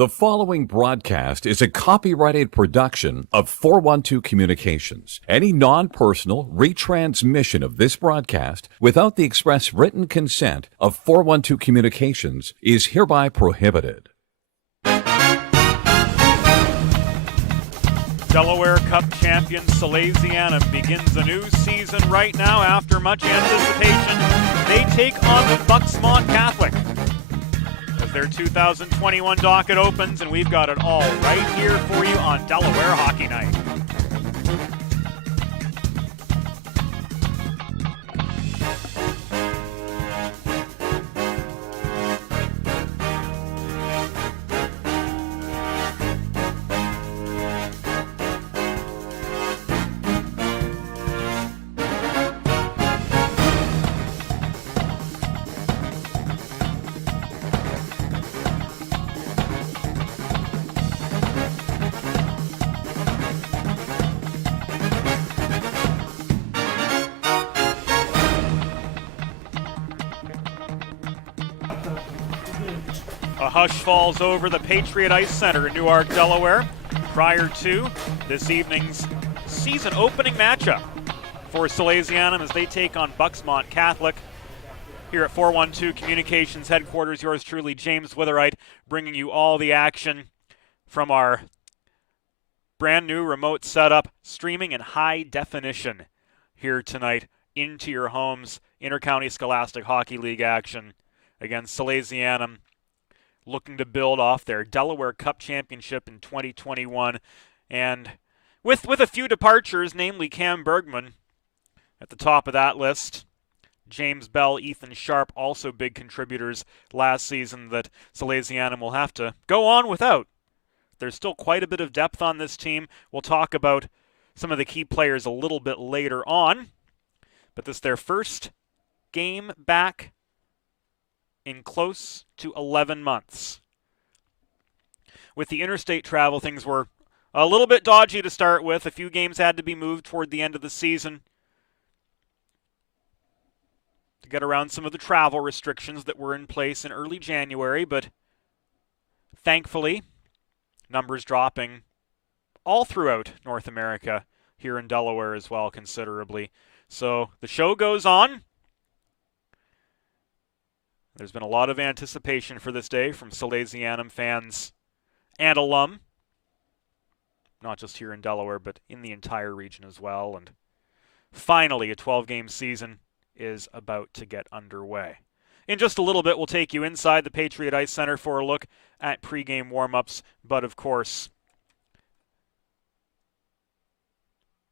The following broadcast is a copyrighted production of 412 Communications. Any non-personal retransmission of this broadcast without the express written consent of 412 Communications is hereby prohibited. Delaware Cup champion Salesianum begins a new season right now after much anticipation. They take on the Bux-Mont Catholic as their 2021 docket opens, and we've got it all right here for you on Delaware Hockey Night. A hush falls over the Patriot Ice Center in Newark, Delaware, prior to this evening's season opening matchup for Salesianum as they take on Bux-Mont Catholic. Here at 412 Communications headquarters, yours truly, James Witherite, bringing you all the action from our brand new remote setup, streaming in high definition here tonight into your homes. Intercounty Scholastic Hockey League action against Salesianum, looking to build off their Delaware Cup championship in 2021. And with a few departures, namely Cam Bergman at the top of that list, James Bell, Ethan Sharp, also big contributors last season that Salesianum will have to go on without. There's still quite a bit of depth on this team. We'll talk about some of the key players a little bit later on. But this is their first game back in close to 11 months. With the interstate travel, things were a little bit dodgy to start with. A few games had to be moved toward the end of the season to get around some of the travel restrictions that were in place in early January, but thankfully, numbers dropping all throughout North America, here in Delaware as well, considerably. So the show goes on. There's been a lot of anticipation for this day from Salesianum fans and alum, not just here in Delaware, but in the entire region as well. And finally, a 12-game season is about to get underway. In just a little bit, we'll take you inside the Patriot Ice Center for a look at pregame warm-ups. But of course,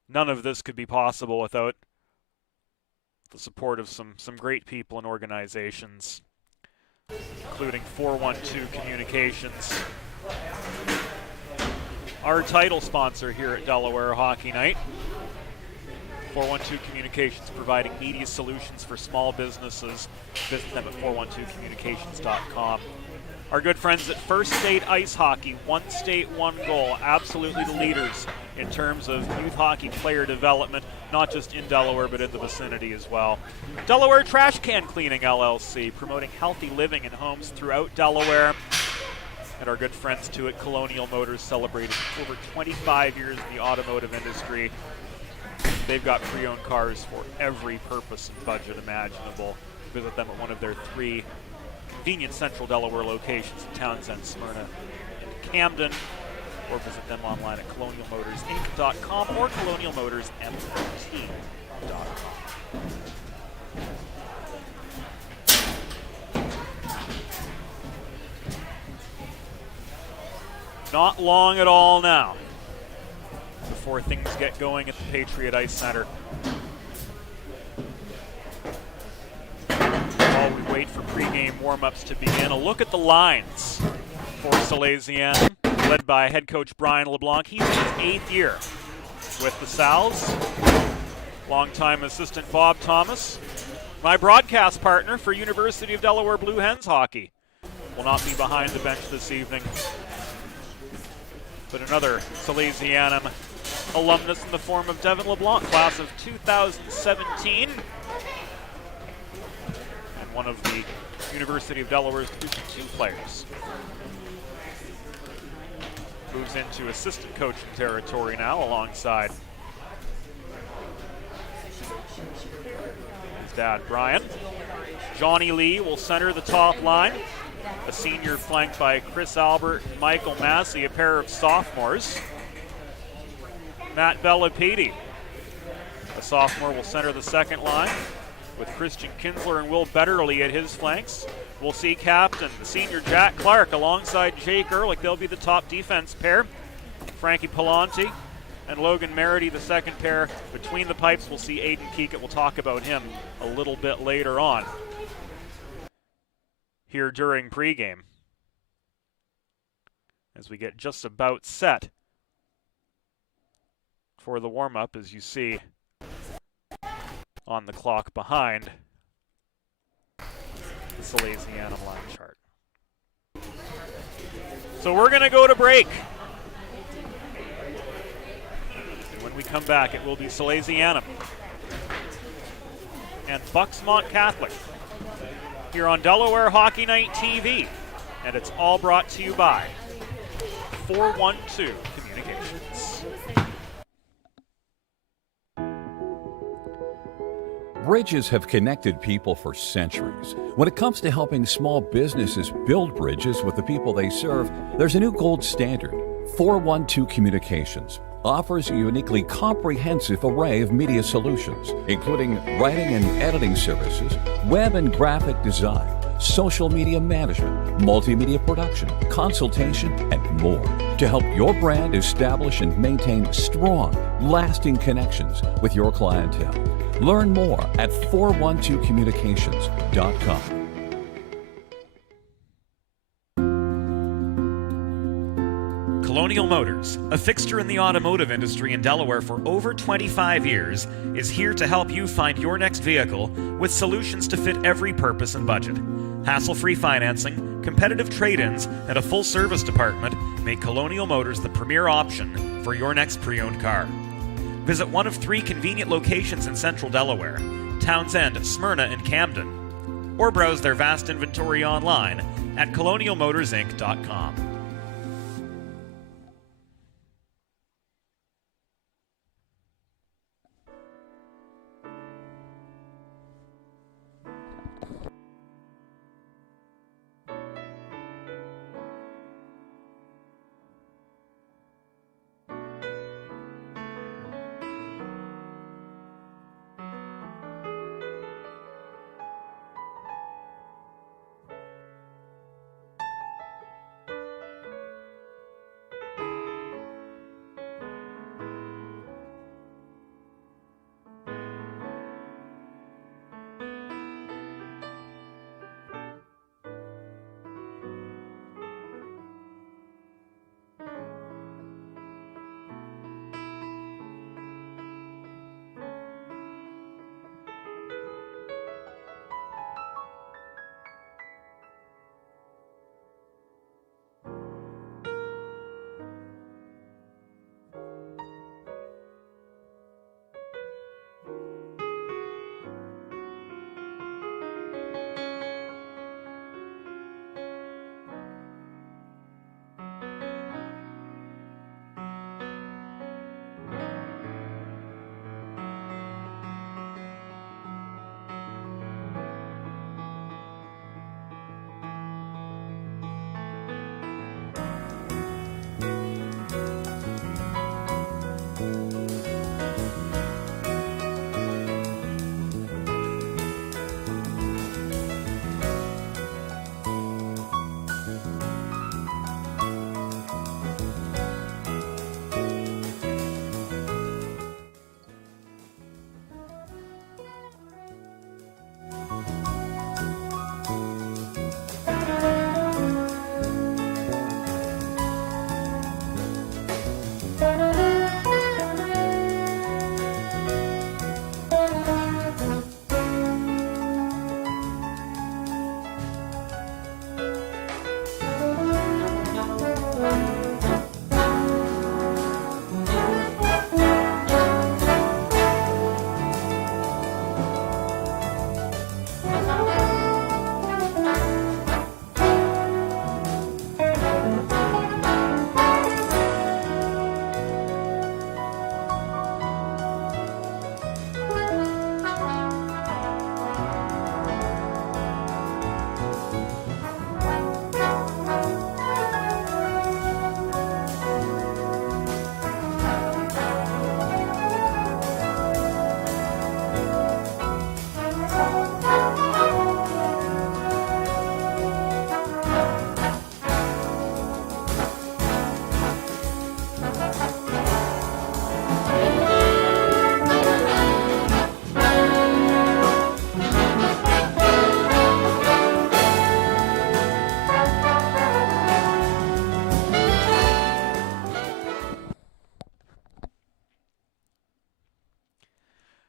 none of this could be possible without the support of some great people and organizations, including 412 Communications, our title sponsor here at Delaware Hockey Night. 412 Communications, providing media solutions for small businesses. Visit them at 412communications.com. Our good friends at First State Ice Hockey, one state, one goal. Absolutely the leaders in terms of youth hockey player development, not just in Delaware, but in the vicinity as well. Delaware Trash Can Cleaning, LLC, promoting healthy living in homes throughout Delaware. And our good friends too at Colonial Motors, celebrating over 25 years in the automotive industry. They've got pre-owned cars for every purpose and budget imaginable. Visit them at one of their 3 convenient Central Delaware locations in Townsend, Smyrna, and Camden, or visit them online at colonialmotorsinc.com or colonialmotorsmt.com. Not long at all now before things get going at the Patriot Ice Center. While we wait for pregame warm-ups to begin, a look at the lines for Salesianum, led by head coach Brian LeBlanc. He's in his 8th year with the Sal's. Longtime assistant Bob Thomas, my broadcast partner for University of Delaware Blue Hens hockey, will not be behind the bench this evening. But another Salesianum alumnus in the form of Devin LeBlanc, class of 2017. And one of the University of Delaware's Division II players. moves into assistant coaching territory now alongside his dad, Brian. Johnny Lee will center the top line. A senior flanked by Chris Albert and Michael Massey, a pair of sophomores. Matt Bellapede, a sophomore, will center the second line with Christian Kinsler and Will Betterly at his flanks. We'll see captain, senior Jack Clark, alongside Jake Ehrlich. They'll be the top defense pair. Frankie Pallanti and Logan Merity, the second pair. Between the pipes, we'll see Aiden Keekett. We'll talk about him a little bit later on here during pregame, as we get just about set for the warm-up, as you see on the clock behind the Salesianum line chart. So we're going to go to break. And when we come back, it will be Salesianum and Bux-Mont Catholic here on Delaware Hockey Night TV. And it's all brought to you by 412 Communications. Bridges have connected people for centuries. When it comes to helping small businesses build bridges with the people they serve, there's a new gold standard. 412 Communications offers a uniquely comprehensive array of media solutions, including writing and editing services, web and graphic design, social media management, multimedia production, consultation, and more to help your brand establish and maintain strong, lasting connections with your clientele. Learn more at 412communications.com. Colonial Motors, a fixture in the automotive industry in Delaware for over 25 years, is here to help you find your next vehicle with solutions to fit every purpose and budget. Hassle-free financing, competitive trade-ins, and a full-service department make Colonial Motors the premier option for your next pre-owned car. Visit one of 3 convenient locations in central Delaware, Townsend, Smyrna, and Camden, or browse their vast inventory online at colonialmotorsinc.com.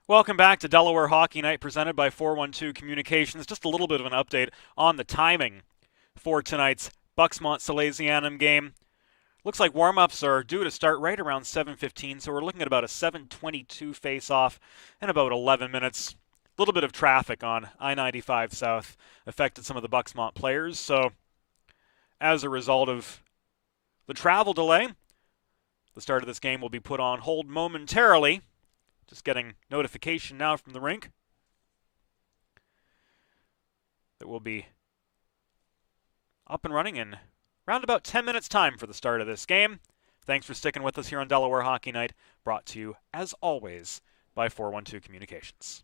Welcome back to Delaware Hockey Night presented by 412 Communications. Just a little bit of an update on the timing for tonight's Bux-Mont Salesianum game. Looks like warm-ups are due to start right around 7:15, so we're looking at about a 7:22 face-off in about 11 minutes. A little bit of traffic on I-95 South affected some of the Bux-Mont players, so as a result of the travel delay, the start of this game will be put on hold momentarily. Just getting notification now from the rink that we'll be up and running in around about 10 minutes time for the start of this game. Thanks for sticking with us here on Delaware Hockey Night, brought to you, as always, by 412 Communications.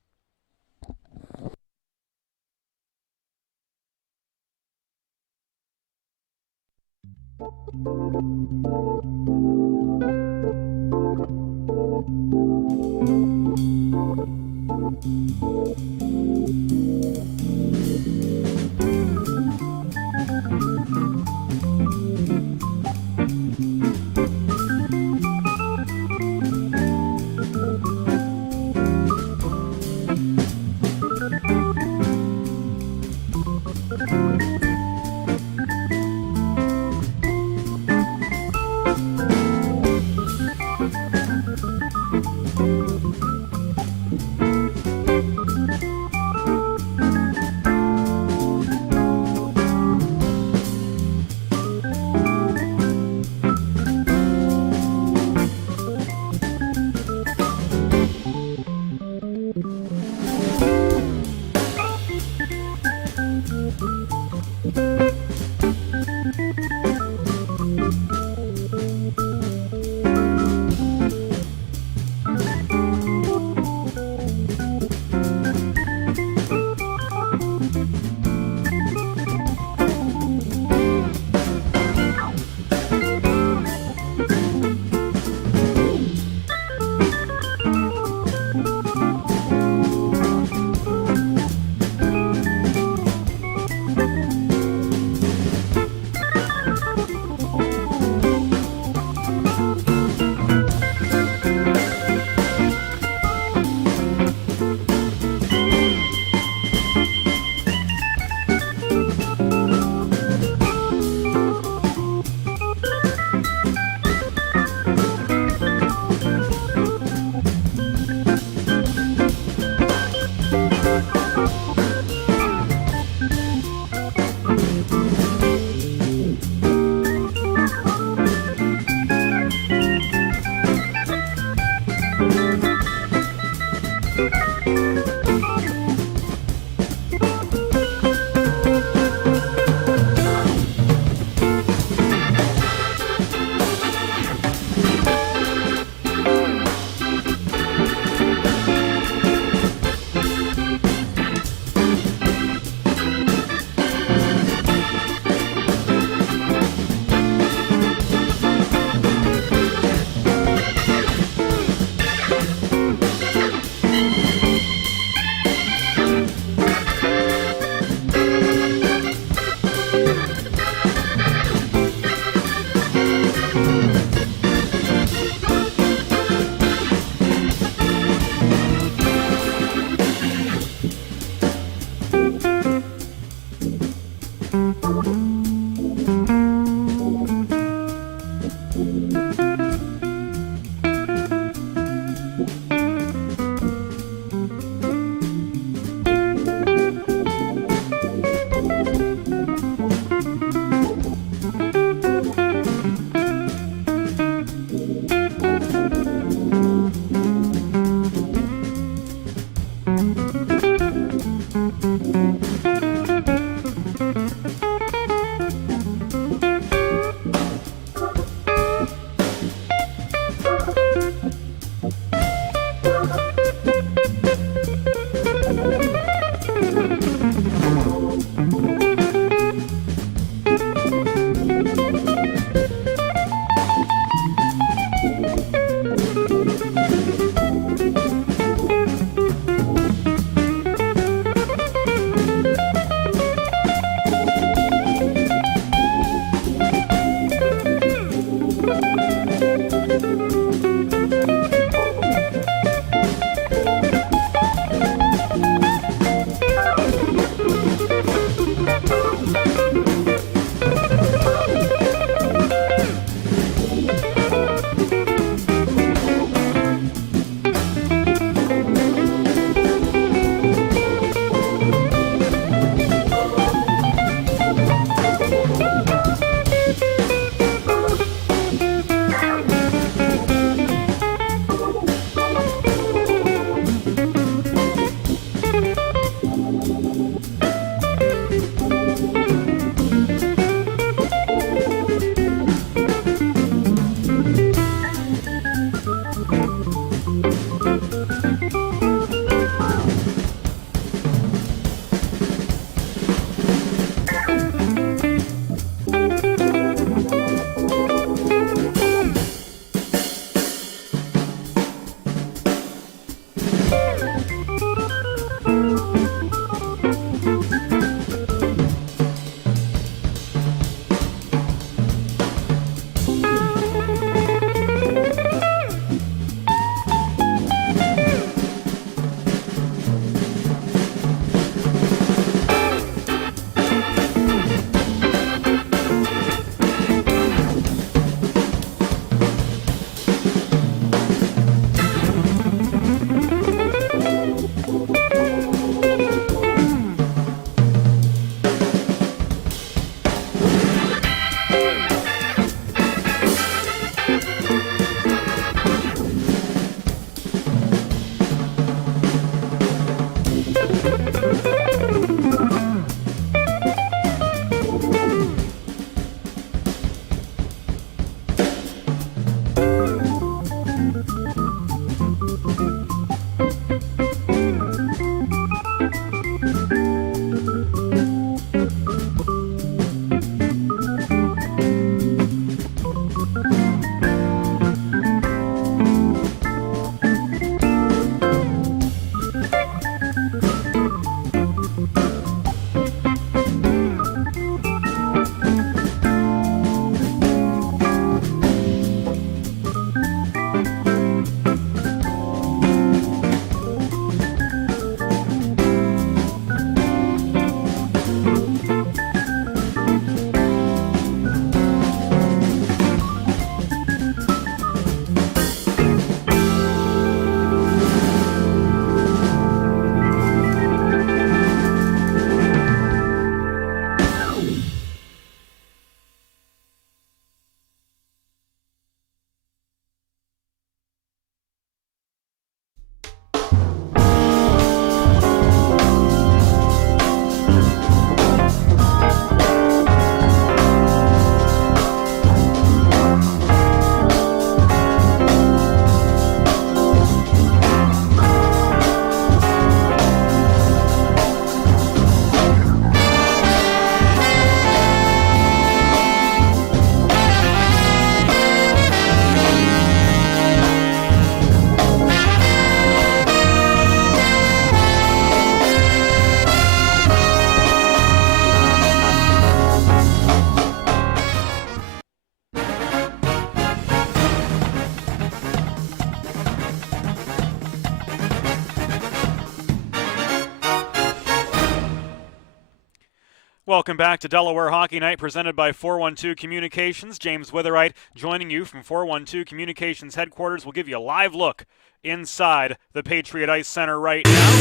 Welcome back to Delaware Hockey Night, presented by 412 Communications. James Witherite joining you from 412 Communications headquarters. We'll give you a live look inside the Patriot Ice Center right now.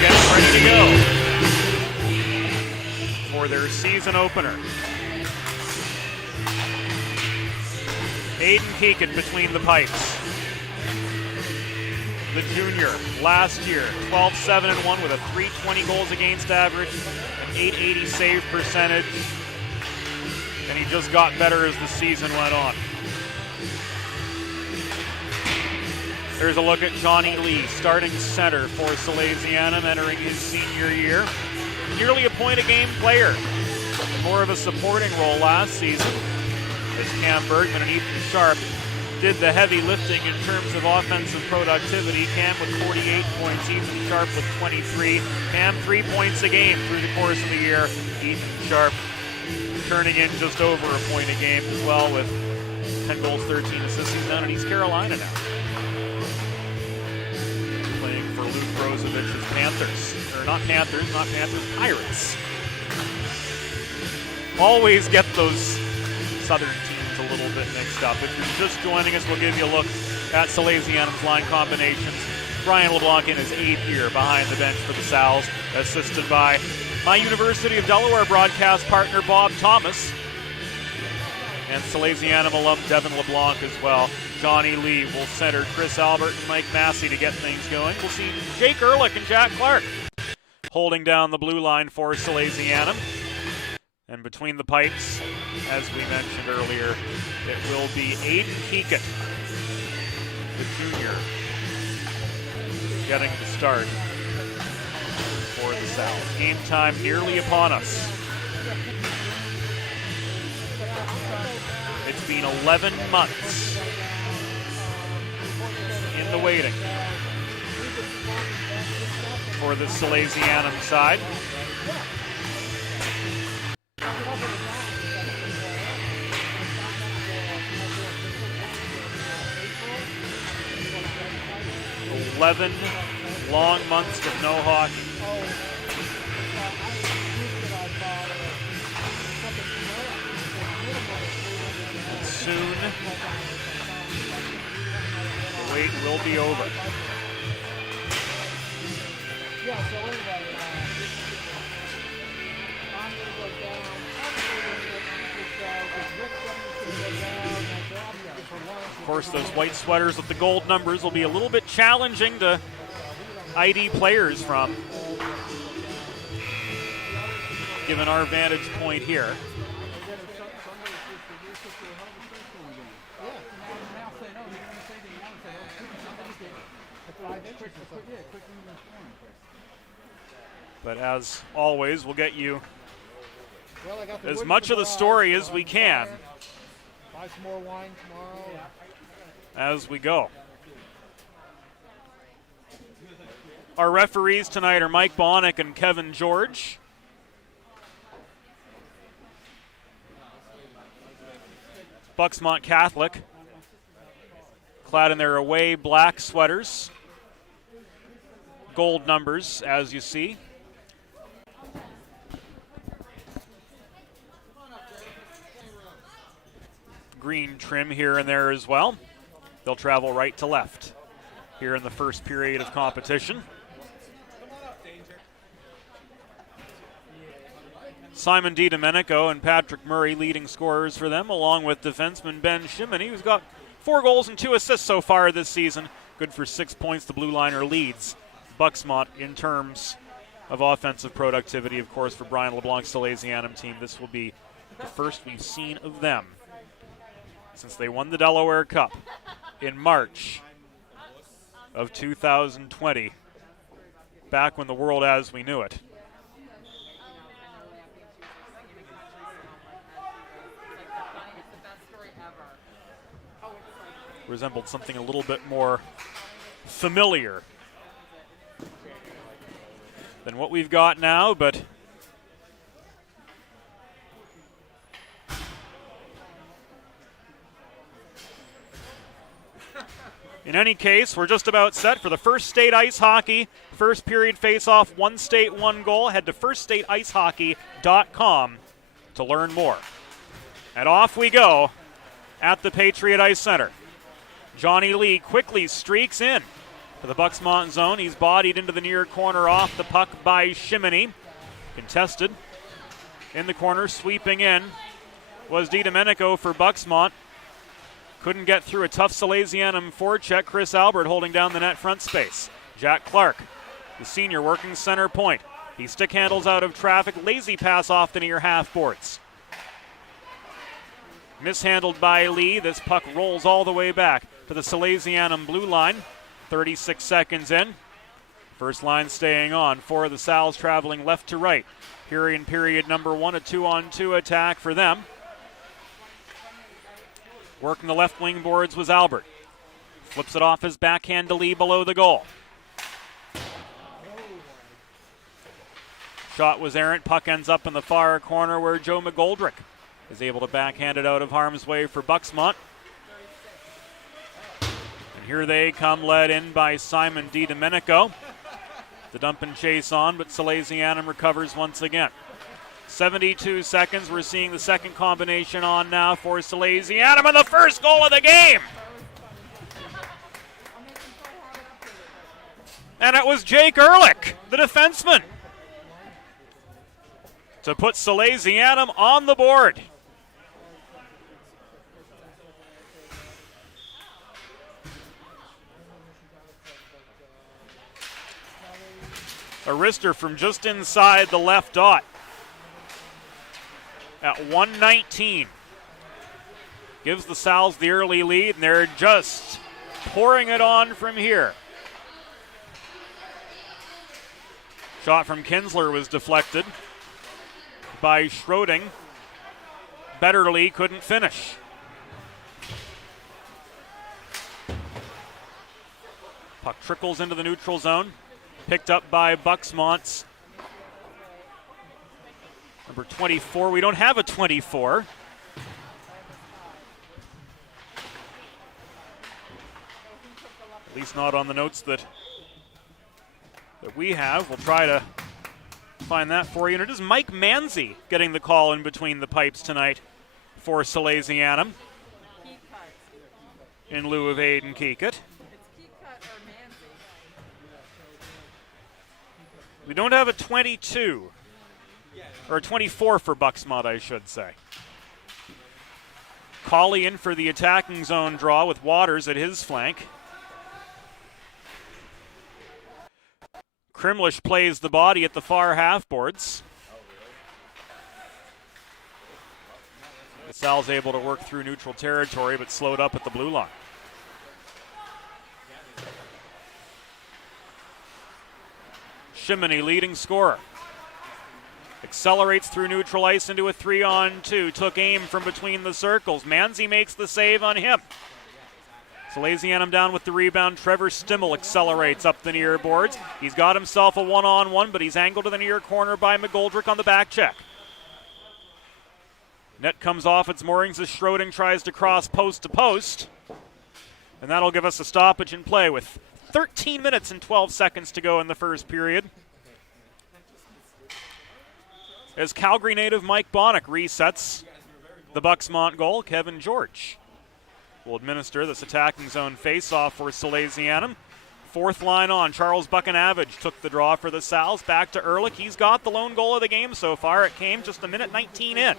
Getting ready to go for their season opener. Aiden Keegan between the pipes. The junior last year, 12-7-1 with a .320 goals against average, an .880 save percentage, and he just got better as the season went on. There's a look at Johnny Lee, starting center for Salesianum, entering his senior year. Nearly a point-a-game player, more of a supporting role last season, as Cam Bergman and Ethan Sharp did the heavy lifting in terms of offensive productivity. Cam with 48 points, Ethan Sharp with 23. Cam 3 points a game through the course of the year. Ethan Sharp turning in just over a point a game as well with 10 goals, 13 assists. He's down in East Carolina now, playing for Luke Brozovich's Panthers. Or not Panthers, Pirates. Always get those Southern teams a little bit mixed up. If you're just joining us, we'll give you a look at Salesianum's line combinations. Brian LeBlanc in his 8th year behind the bench for the Sal's, assisted by my University of Delaware broadcast partner Bob Thomas, and Salesianum alum Devin LeBlanc as well. Johnny Lee will center Chris Albert and Mike Massey to get things going. We'll see Jake Ehrlich and Jack Clark holding down the blue line for Salesianum. And between the pipes, as we mentioned earlier, it will be Aiden Keegan, the junior, getting the start for the South. Game time nearly upon us. It's been 11 months in the waiting for the Salesianum side. "11 long months of no hockey." And soon, the wait will be over. Of course, those white sweaters with the gold numbers will be a little bit challenging to ID players from, given our vantage point here. But as always, we'll get you as much of the story as we can as we go. Our referees tonight are Mike Bonnick and Kevin George. Bux-Mont Catholic, clad in their away black sweaters. Gold numbers, as you see. Green trim here and there as well. They'll travel right to left here in the first period of competition. Simon DiDomenico and Patrick Murray leading scorers for them, along with defenseman Ben Shimony, who's got 4 goals and 2 assists so far this season. Good for 6 points. The blue liner leads Bux-Mont in terms of offensive productivity. Of course, for Brian LeBlanc's Salesianum team, this will be the first we've seen of them since they won the Delaware Cup in March of 2020, back when the world as we knew it resembled something a little bit more familiar than what we've got now, but In any case, we're just about set for the First State Ice Hockey first period face-off. One state, one goal. Head to firststateicehockey.com to learn more. And off we go at the Patriot Ice Center. Johnny Lee quickly streaks in to the Bux-Mont zone. He's bodied into the near corner off the puck by Shimini. Contested in the corner, sweeping in was DiDomenico for Bux-Mont. Couldn't get through a tough Salesianum forecheck. Chris Albert holding down the net front space. Jack Clark, the senior, working center point. He stick handles out of traffic. Lazy pass off the near half boards. Mishandled by Lee. This puck rolls all the way back to the Salesianum blue line. 36 seconds in. First line staying on for the Sals, traveling left to right. Here in period number one, a 2-on-2 attack for them. Working the left wing boards was Albert. Flips it off his backhand to Lee below the goal. Shot was errant. Puck ends up in the far corner where Joe McGoldrick is able to backhand it out of harm's way for Bux-Mont. And here they come, led in by Simon DiDomenico. The dump and chase on, but Salesianum recovers once again. 72 seconds. We're seeing the second combination on now for Salesianum, and the first goal of the game. And it was Jake Ehrlich, the defenseman, to put Salesianum on the board. A wrister from just inside the left dot at 1:19. Gives the Sals the early lead, and they're just pouring it on from here. Shot from Kinsler was deflected by Schroding. Betterly couldn't finish. Puck trickles into the neutral zone. Picked up by Bux-Mont's number 24. We don't have a 24. At least not on the notes that we have. We'll try to find that for you. And it is Mike Manzi getting the call in between the pipes tonight for Salesianum in lieu of Aiden Keekett. We don't have a 22, or a 24 for Bux-Mont, I should say. Colley in for the attacking zone draw with Waters at his flank. Krimlish plays the body at the far half boards. Sal's able to work through neutral territory, but slowed up at the blue line. Shimini, leading scorer. Accelerates through neutral ice into a 3-on-2. Took aim from between the circles. Manzi makes the save on him. Salesianum down with the rebound. Trevor Stimmel accelerates up the near boards. He's got himself a 1-on-1, but he's angled to the near corner by McGoldrick on the back check. Net comes off its moorings as Schroding tries to cross post to post. And that'll give us a stoppage in play with 13 minutes and 12 seconds to go in the first period. As Calgary native Mike Bonnick resets the Bux-Mont goal, Kevin George will administer this attacking zone face-off for Salesianum. Fourth line on. Charles Buchanavage took the draw for the Sals. Back to Ehrlich. He's got the lone goal of the game so far. It came just a minute 19 in.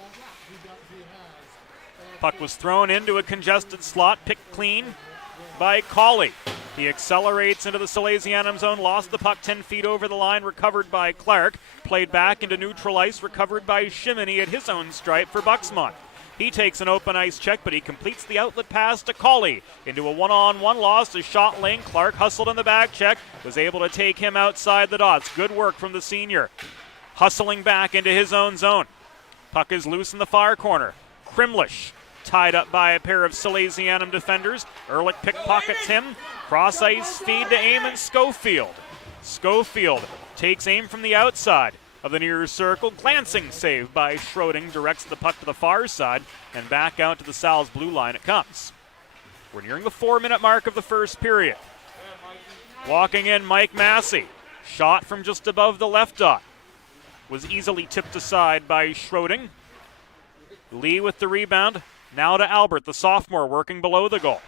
Puck was thrown into a congested slot, picked clean by Colley. He accelerates into the Salesianum zone, lost the puck 10 feet over the line, recovered by Clark, played back into neutral ice, recovered by Shimini at his own stripe for Bux-Mont. He takes an open ice check, but he completes the outlet pass to Colley. Into a 1-on-1, lost a shot lane. Clark hustled in the back check, was able to take him outside the dots. Good work from the senior. Hustling back into his own zone. Puck is loose in the far corner. Krimlish tied up by a pair of Salesianum defenders. Ehrlich pickpockets him. Cross ice feed to Eamon Schofield. Schofield takes aim from the outside of the near circle. Glancing save by Schroding directs the puck to the far side, and back out to the Sal's blue line it comes. We're nearing the 4-minute mark of the first period. Walking in, Mike Massey. Shot from just above the left dot. Was easily tipped aside by Schroding. Lee with the rebound. Now to Albert, the sophomore, working below the goal.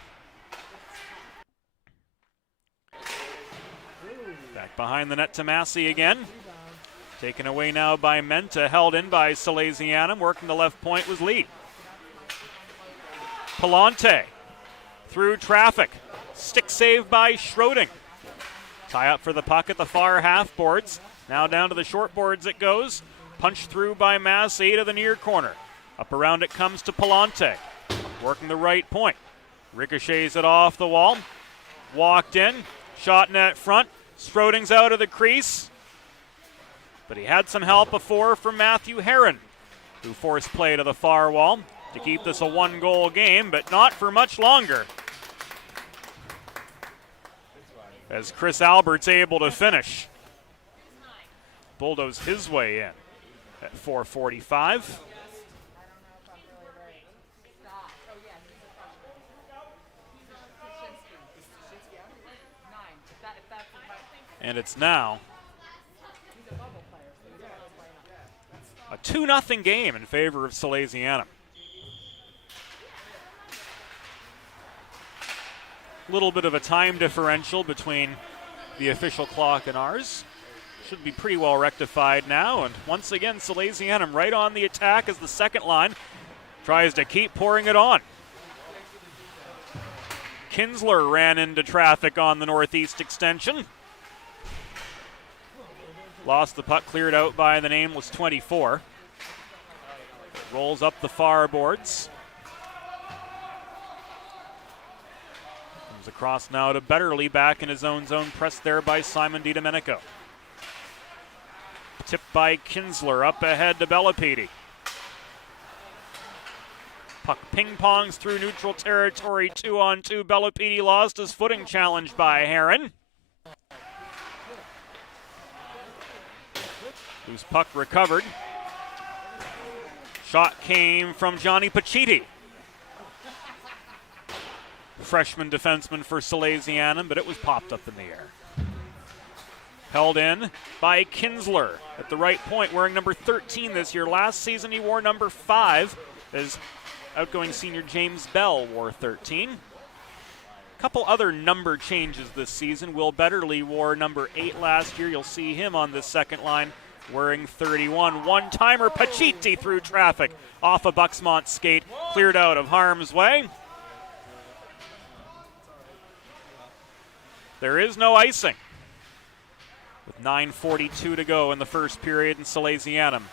Back behind the net to Massey again. Taken away now by Menta, held in by Salesianum. Working the left point was Lee. Palante through traffic. Stick save by Schroding. Tie up for the puck at the far half boards. Now down to the short boards it goes. Punched through by Massey to the near corner. Up around it comes to Palante. Working the right point. Ricochets it off the wall. Walked in. Shot net front. Schroding's out of the crease. But he had some help before from Matthew Herron, who forced play to the far wall to keep this a one-goal game, but not for much longer, as Chris Albert's able to finish. Bulldoze his way in at 4:45. And it's now a 2-0 game in favor of Salesianum. Little bit of a time differential between the official clock and ours. Should be pretty well rectified now. And once again, Salesianum right on the attack as the second line tries to keep pouring it on. Kinsler ran into traffic on the northeast extension. Lost the puck, cleared out by the nameless 24. Rolls up the far boards. Comes across now to Betterly, back in his own zone, pressed there by Simon DiDomenico. Tipped by Kinsler, up ahead to Belapidi. Puck ping-pongs through neutral territory, 2-on-2. Belapidi lost his footing, challenged by Herron. Whose puck recovered. Shot came from Johnny Pacitti. Freshman defenseman for Salesianum, but it was popped up in the air. Held in by Kinsler at the right point, wearing number 13 this year. Last season he wore number 5, as outgoing senior James Bell wore 13. Couple other number changes this season. Will Betterly wore number 8 last year. You'll see him on the second line wearing 31. One-timer, Pacitti through traffic off a Bux-Mont skate, cleared out of harm's way. There is no icing, with 9:42 to go in the first period, and Salesianum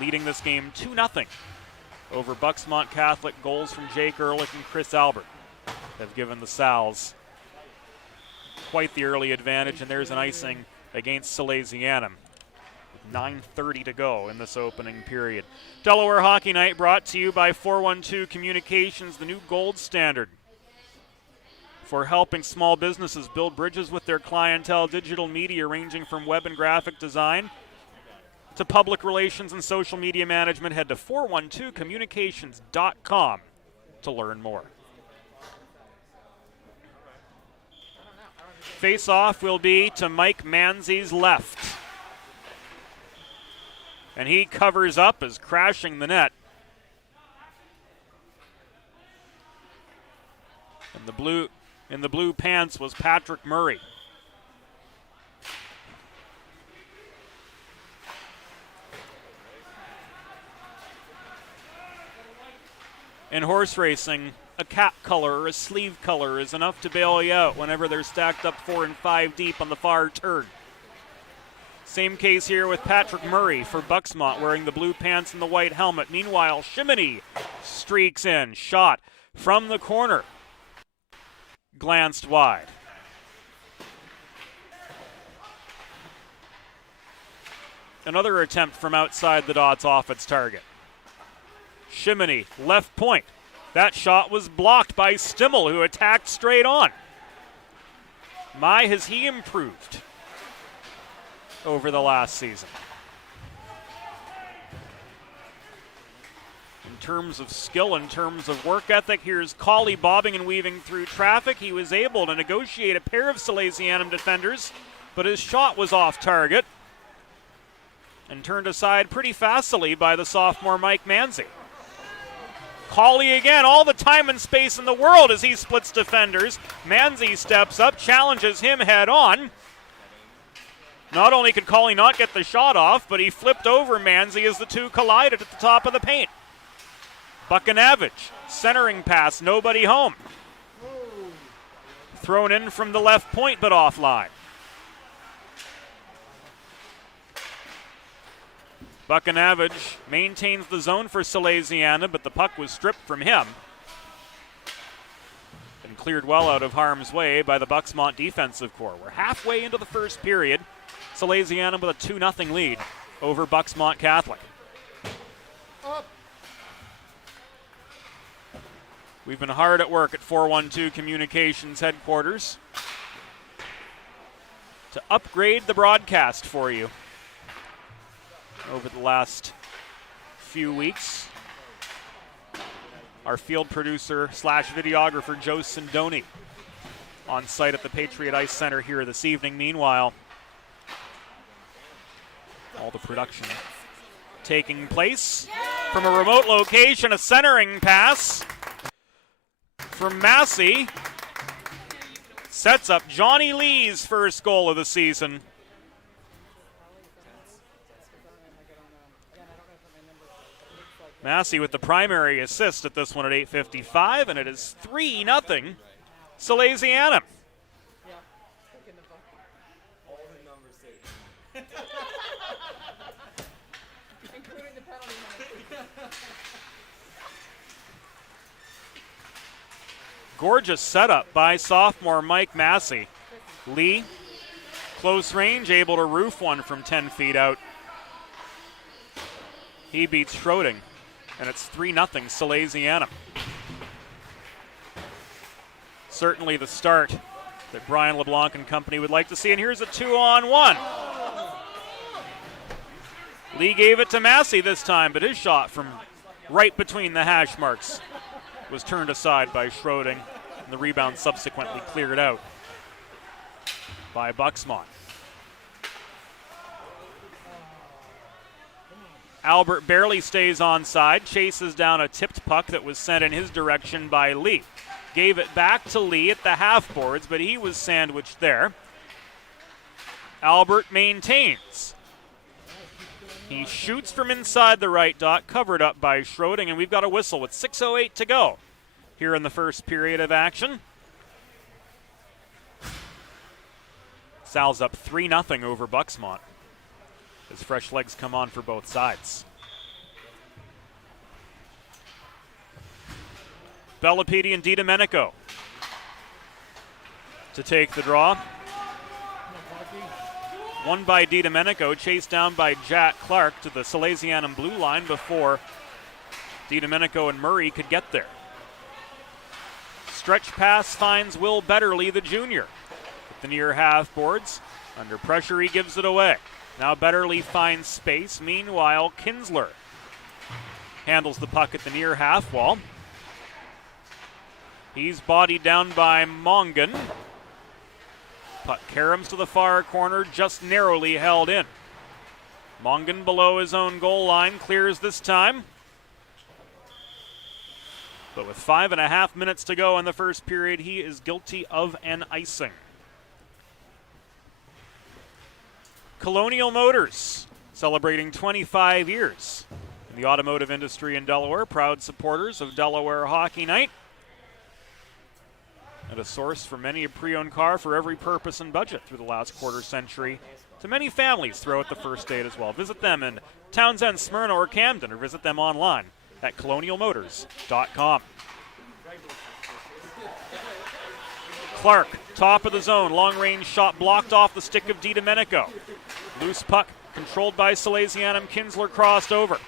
leading this game 2-0 over Bux-Mont Catholic. Goals from Jake Ehrlich and Chris Albert have given the Sal's quite the early advantage, and there's an icing against Salesianum. 9:30 to go in this opening period. Delaware Hockey Night brought to you by 412 Communications, the new gold standard for helping small businesses build bridges with their clientele. Digital media ranging from web and graphic design to public relations and social media management. Head to 412communications.com to learn more. Face-off will be to Mike Manzi's left. And he covers up as crashing the net. And in the blue pants was Patrick Murray. In horse racing, a cap color or a sleeve color is enough to bail you out whenever they're stacked up 4 and 5 deep on the far turn. Same case here with Patrick Murray for Bux-Mont, wearing the blue pants and the white helmet. Meanwhile, Shimony streaks in. Shot from the corner. Glanced wide. Another attempt from outside the dots off its target. Shimony, left point. That shot was blocked by Stimmel, who attacked straight on. My, has he improved over the last season. And terms of skill, in terms of work ethic. Here's Colley bobbing and weaving through traffic. He was able to negotiate a pair of Salesianum defenders, but his shot was off target and turned aside pretty fastly by the sophomore Mike Manzi. Colley again, all the time and space in the world as he splits defenders. Manzi steps up, challenges him head on. Not only could Colley not get the shot off, but he flipped over Manzi as the two collided at the top of the paint. Bux-Mont, centering pass, nobody home. Thrown in from the left point, but offline. Bux-Mont maintains the zone for Salesianum, but the puck was stripped from him and cleared well out of harm's way by the Bux-Mont defensive core. We're halfway into the first period. Salesianum with a 2-0 lead over Bux-Mont Catholic. We've been hard at work at 412 Communications headquarters to upgrade the broadcast for you over the last few weeks. Our field producer / videographer Joe Sindoni on site at the Patriot Ice Center here this evening. Meanwhile, all the production taking place from a remote location. A centering pass from Massey sets up Johnny Lee's first goal of the season. Massey with the primary assist at this one at 8:55, and it is 3-0 Salesianum. Gorgeous setup by sophomore Mike Massey. Lee, close range, able to roof one from 10 feet out. He beats Schroding, and it's 3-0 Salesianum. Certainly the start that Brian LeBlanc and company would like to see, and here's a 2-on-1. Lee gave it to Massey this time, but his shot from right between the hash marks was turned aside by Schroding, and the rebound subsequently cleared out by Bux-Mont. Albert barely stays onside, chases down a tipped puck that was sent in his direction by Lee. Gave it back to Lee at the half boards, but he was sandwiched there. Albert maintains. He shoots from inside the right dot, covered up by Schroding, and we've got a whistle with 6:08 to go here in the first period of action. Sal's up 3-0 over Bux-Mont as fresh legs come on for both sides. Bellapede and DiDomenico to take the draw. Won by DiDomenico, chased down by Jack Clark to the Salesianum blue line before DiDomenico and Murray could get there. Stretch pass finds Will Betterly, the junior, at the near half boards. Under pressure, he gives it away. Now Betterly finds space. Meanwhile, Kinsler handles the puck at the near half wall. He's bodied down by Mongan. Puck caroms to the far corner, just narrowly held in. Mongan below his own goal line, clears this time. But with 5.5 minutes to go in the first period, he is guilty of an icing. Colonial Motors, celebrating 25 years in the automotive industry in Delaware, proud supporters of Delaware Hockey Night, and a source for many a pre-owned car for every purpose and budget through the last quarter century to many families throughout the first date as well. Visit them in Townsend, Smyrna, or Camden, or visit them online at colonialmotors.com. Clark, top of the zone, long-range shot blocked off the stick of DiDomenico. Loose puck controlled by Salesianum. Kinsler crossed over.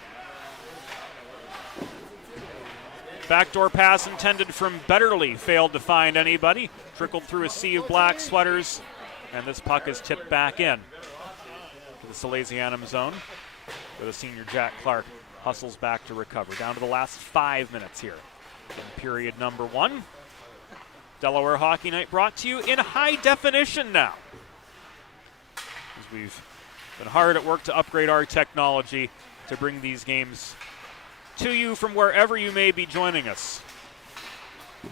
Backdoor pass intended from Betterly, failed to find anybody. Trickled through a sea of black sweaters, and this puck is tipped back in to the Salesianum zone with a senior Jack Clark hustles back to recover. Down to the last 5 minutes here in period number 1. Delaware Hockey Night brought to you in high definition now, as we've been hard at work to upgrade our technology to bring these games to you from wherever you may be joining us. In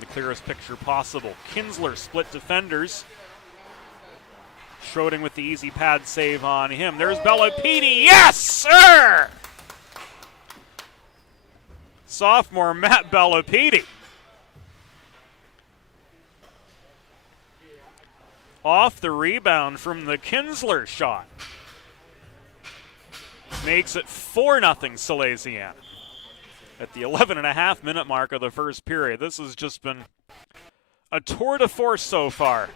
the clearest picture possible. Kinsler split defenders. Schroding with the easy pad save on him. There's Bellapini. Yes, sir! Sophomore Matt Bellapini. Off the rebound from the Kinsler shot. Makes it 4-0 Salesianum at the 11.5-minute mark of the first period. This has just been a tour de force so far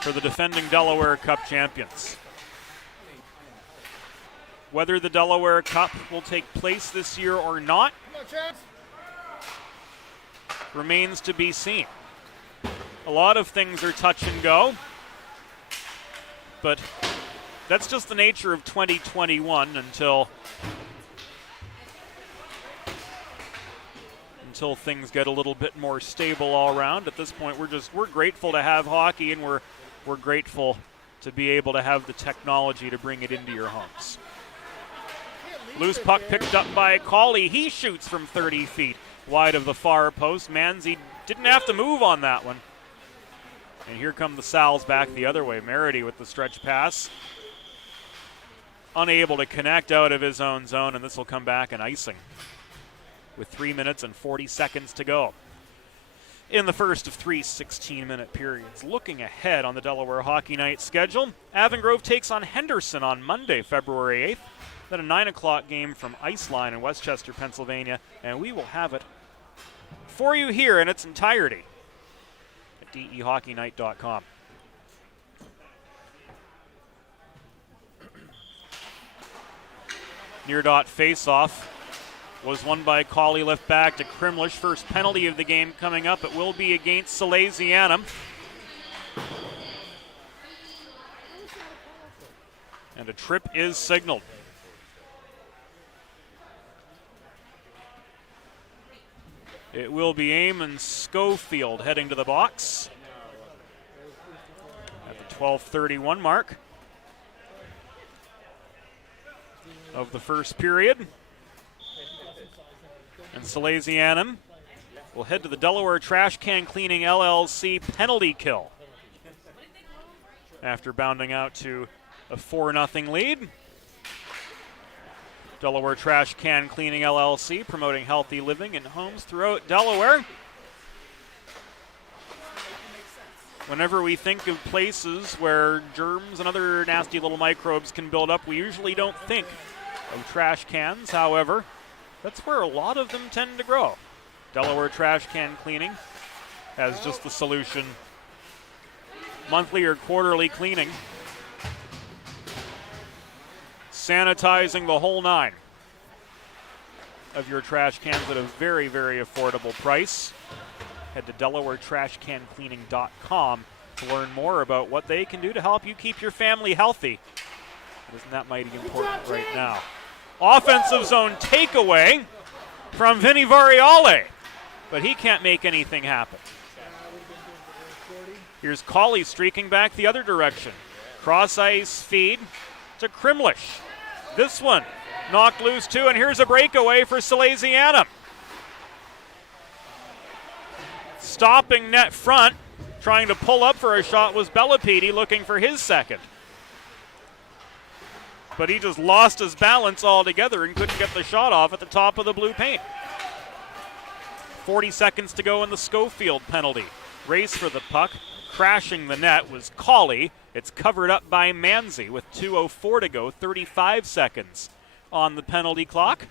for the defending Delaware Cup champions. Whether the Delaware Cup will take place this year or not remains to be seen. A lot of things are touch and go, but that's just the nature of 2021 until things get a little bit more stable all around. At this point, we're grateful to have hockey, and we're grateful to be able to have the technology to bring it into your homes. Loose puck picked up by Cawley. He shoots from 30 feet wide of the far post. Manzi didn't have to move on that one. And here come the Sals back the other way. Merity with the stretch pass. Unable to connect out of his own zone, and this will come back in icing with 3 minutes and 40 seconds to go in the first of 3 16-minute periods. Looking ahead on the Delaware Hockey Night schedule, Avon Grove takes on Henderson on Monday, February 8th. Then a 9 o'clock game from Iceline in Westchester, Pennsylvania, and we will have it for you here in its entirety at dehockeynight.com. Near dot face-off was won by Cawley, left back to Krimlish. First penalty of the game coming up. It will be against Salesianum. And a trip is signaled. It will be Eamon Schofield heading to the box at the 12:31 mark of the first period. And Salesianum will head to the Delaware Trash Can Cleaning LLC penalty kill after bounding out to a 4-0 lead. Delaware Trash Can Cleaning LLC, promoting healthy living in homes throughout Delaware. Whenever we think of places where germs and other nasty little microbes can build up, we usually don't think of trash cans. However, that's where a lot of them tend to grow. Delaware Trash Can Cleaning has just the solution. Monthly or quarterly cleaning. Sanitizing the whole 9 of your trash cans at a very, very affordable price. Head to DelawareTrashCanCleaning.com to learn more about what they can do to help you keep your family healthy. Isn't that mighty important right now? Offensive zone takeaway from Vinny Variale, but he can't make anything happen. Here's Cawley streaking back the other direction. Cross ice feed to Krimlish. This one knocked loose too, and here's a breakaway for Salesianum. Stopping net front, trying to pull up for a shot was Bellapini, looking for his second. But he just lost his balance altogether and couldn't get the shot off at the top of the blue paint. 40 seconds to go in the Schofield penalty. Race for the puck. Crashing the net was Cawley. It's covered up by Manzi with 2:04 to go, 35 seconds on the penalty clock.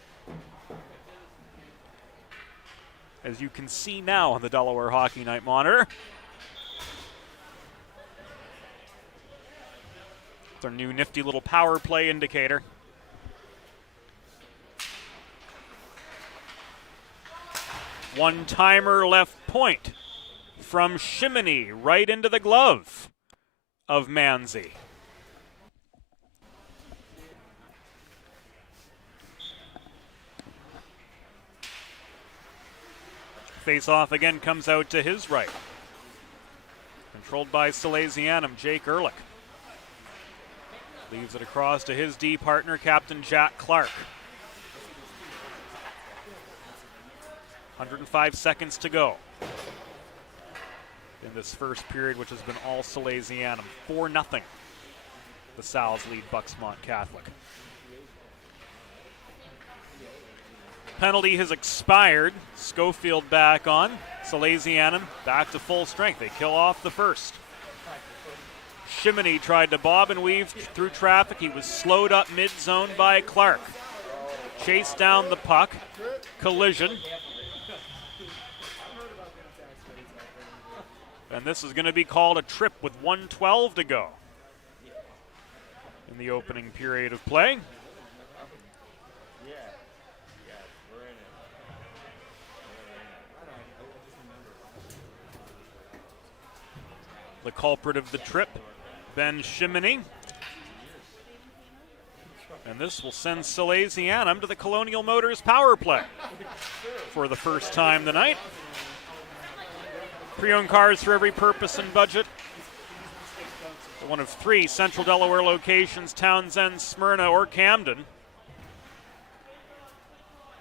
As you can see now on the Delaware Hockey Night monitor. It's our new nifty little power play indicator. One-timer left point from Shimony right into the glove of Manzi. face-off again comes out to his right. Controlled by Salesianum, Jake Ehrlich. Leaves it across to his D partner, Captain Jack Clark. 105 seconds to go in this first period, which has been all Salesianum. 4-0. The Sal's lead Bux-Mont Catholic. Penalty has expired. Schofield back on. Salesianum back to full strength. They kill off the first. Shimony tried to bob and weave through traffic. He was slowed up mid-zone by Clark. Chased down the puck. Collision. And this is going to be called a trip with 1:12 to go in the opening period of play. The culprit of the trip, Ben Shimony. And this will send Salesianum to the Colonial Motors power play for the first time tonight. Pre-owned cars for every purpose and budget. One of 3 Central Delaware locations, Townsend, Smyrna, or Camden.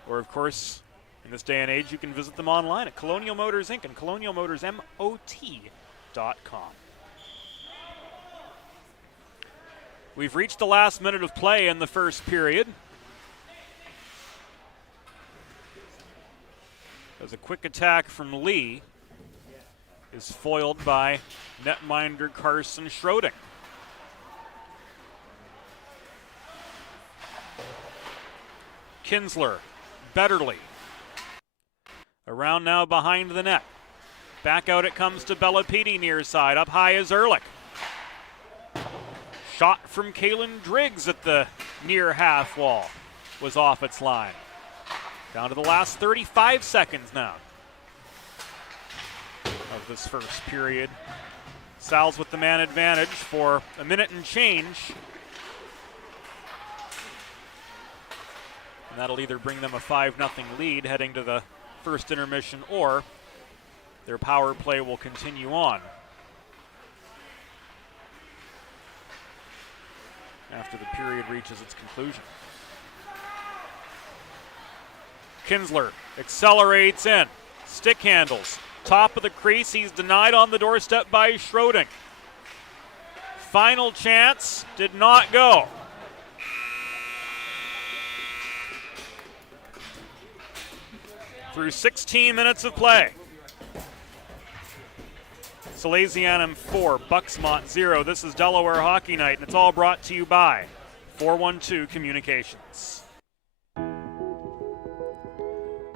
Or, of course, in this day and age, you can visit them online at Colonial Motors Inc. and colonialmotorsmot.com. We've reached the last minute of play in the first period. As a quick attack from Lee is foiled by netminder Carson Schroding. Kinsler, Betterly. Around now behind the net. Back out it comes to Bellapede near side. Up high is Ehrlich. Shot from Kalen Driggs at the near half wall was off its line. Down to the last 35 seconds now of this first period. Sal's with the man advantage for a minute and change. And that'll either bring them a 5-0 lead heading to the first intermission, or their power play will continue on after the period reaches its conclusion. Kinsler accelerates in. Stick handles. Top of the crease. He's denied on the doorstep by Schroding. Final chance. Did not go. Through 16 minutes of play. Salesianum 4, Bux-Mont 0. This is Delaware Hockey Night, and it's all brought to you by 412 Communications.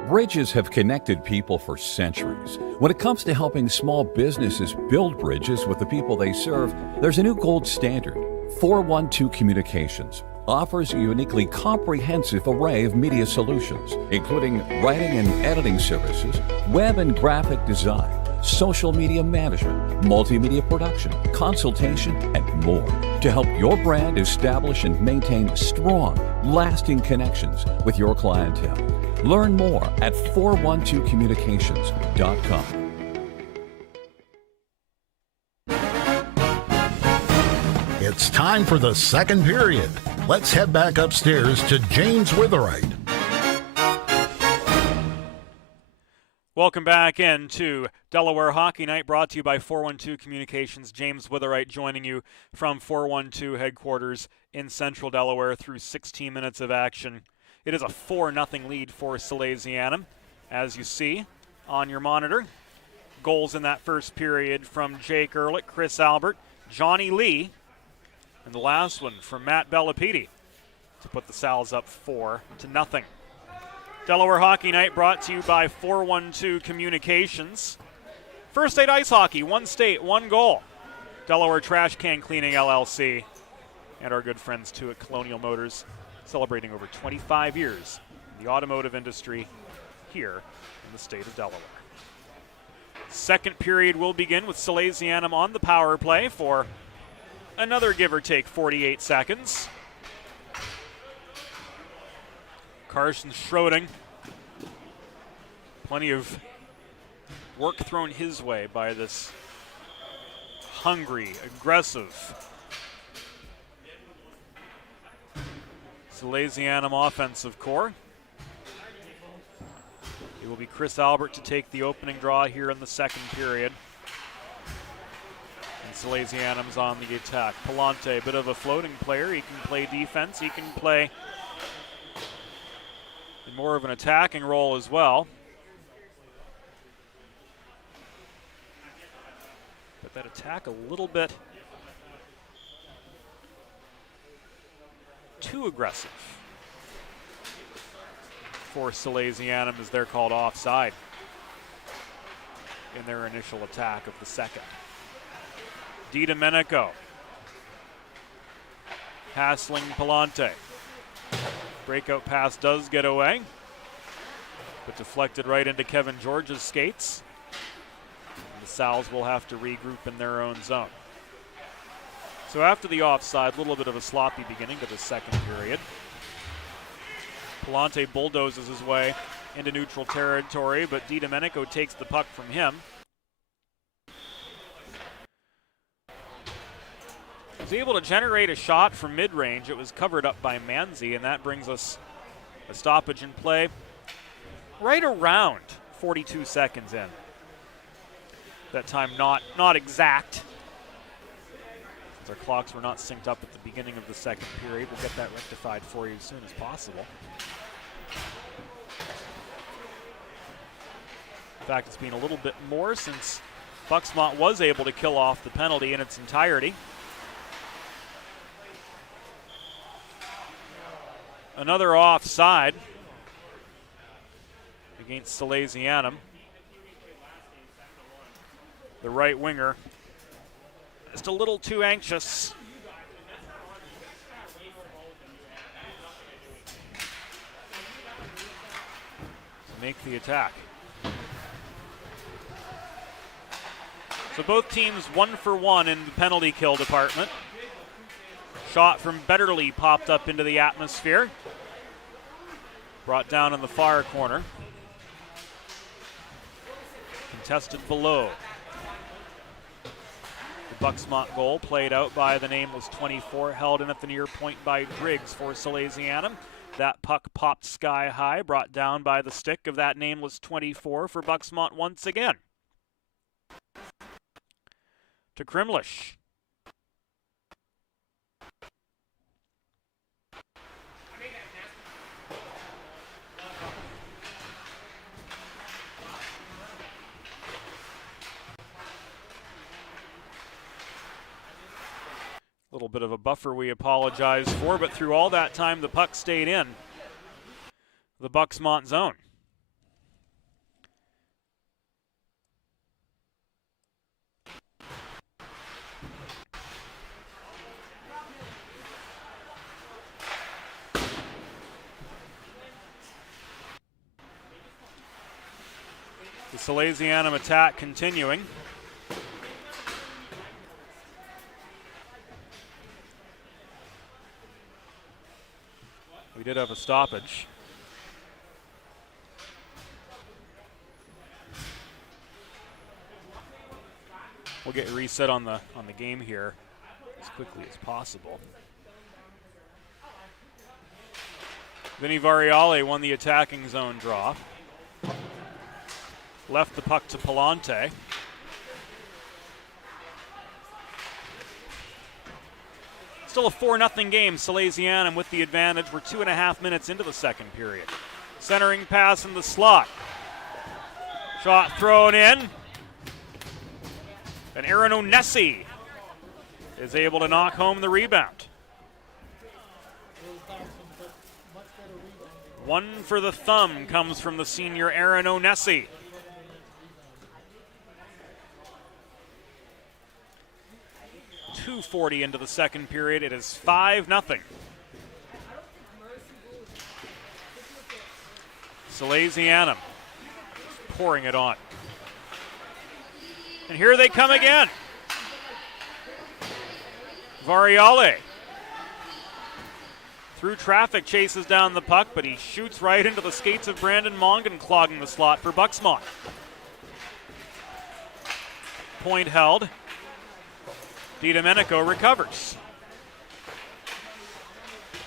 Bridges have connected people for centuries. When it comes to helping small businesses build bridges with the people they serve, there's a new gold standard. 412 Communications offers a uniquely comprehensive array of media solutions, including writing and editing services, web and graphic design, social media management, multimedia production, consultation, and more to help your brand establish and maintain strong, lasting connections with your clientele. Learn more at 412communications.com. It's time for the second period. Let's head back upstairs to James Witherite. Welcome back into Delaware Hockey Night, brought to you by 412 Communications. James Witherite joining you from 412 headquarters in Central Delaware through 16 minutes of action. It is a 4-0 lead for Salesianum, as you see on your monitor. Goals in that first period from Jake Ehrlich, Chris Albert, Johnny Lee, and the last one from Matt Bellapede to put the Sal's up 4-0. Delaware Hockey Night brought to you by 412 Communications. First State Ice Hockey, one state, one goal. Delaware Trash Can Cleaning LLC and our good friends too at Colonial Motors, celebrating over 25 years in the automotive industry here in the state of Delaware. Second period will begin with Salesianum on the power play for another give or take 48 seconds. Carson Schroding. Plenty of work thrown his way by this hungry, aggressive Salesianum offensive core. It will be Chris Albert to take the opening draw here in the second period. And Salesianum's on the attack. Palante, a bit of a floating player. He can play defense. He can play in more of an attacking role as well. But that attack a little bit too aggressive for Salesianum as they're called offside in their initial attack of the second. DiDomenico hassling Palante. Breakout pass does get away, but deflected right into Kevin George's skates. And the Sal's will have to regroup in their own zone. So after the offside, a little bit of a sloppy beginning to the second period. Palante bulldozes his way into neutral territory, but DiDomenico takes the puck from him. He was able to generate a shot from mid-range. It was covered up by Manzi, and that brings us a stoppage in play right around 42 seconds in. That time not exact. Our clocks were not synced up at the beginning of the second period. We'll get that rectified for you as soon as possible. In fact, it's been a little bit more since Bux-Mont was able to kill off the penalty in its entirety. Another offside against Salesianum. The right winger just a little too anxious. To make the attack. So both teams 1 for 1 in the penalty kill department. Shot from Betterly popped up into the atmosphere. Brought down in the far corner. Contested below. Bux-Mont goal played out by the nameless 24, held in at the near point by Griggs for Salesianum. That puck popped sky high, brought down by the stick of that nameless 24 for Bux-Mont once again. To Krimlish. A little bit of a buffer we apologize for, but through all that time the puck stayed in the Bux-Mont zone. The Salesianum attack continuing. We did have a stoppage. We'll get reset on the game here as quickly as possible. Vinny Variale won the attacking zone draw. Left the puck to Palante. Still a 4-0 game. Salesianum with the advantage. We're 2.5 minutes into the second period. Centering pass in the slot. Shot thrown in. And Aaron Onesi is able to knock home the rebound. One for the thumb comes from the senior Aaron Onesi. .240 into the second period. It is 5-0. Salesianum pouring it on. And here they come again. Variale through traffic chases down the puck, but he shoots right into the skates of Brandon Mongan, clogging the slot for Bux-Mont. point held. DiDomenico recovers.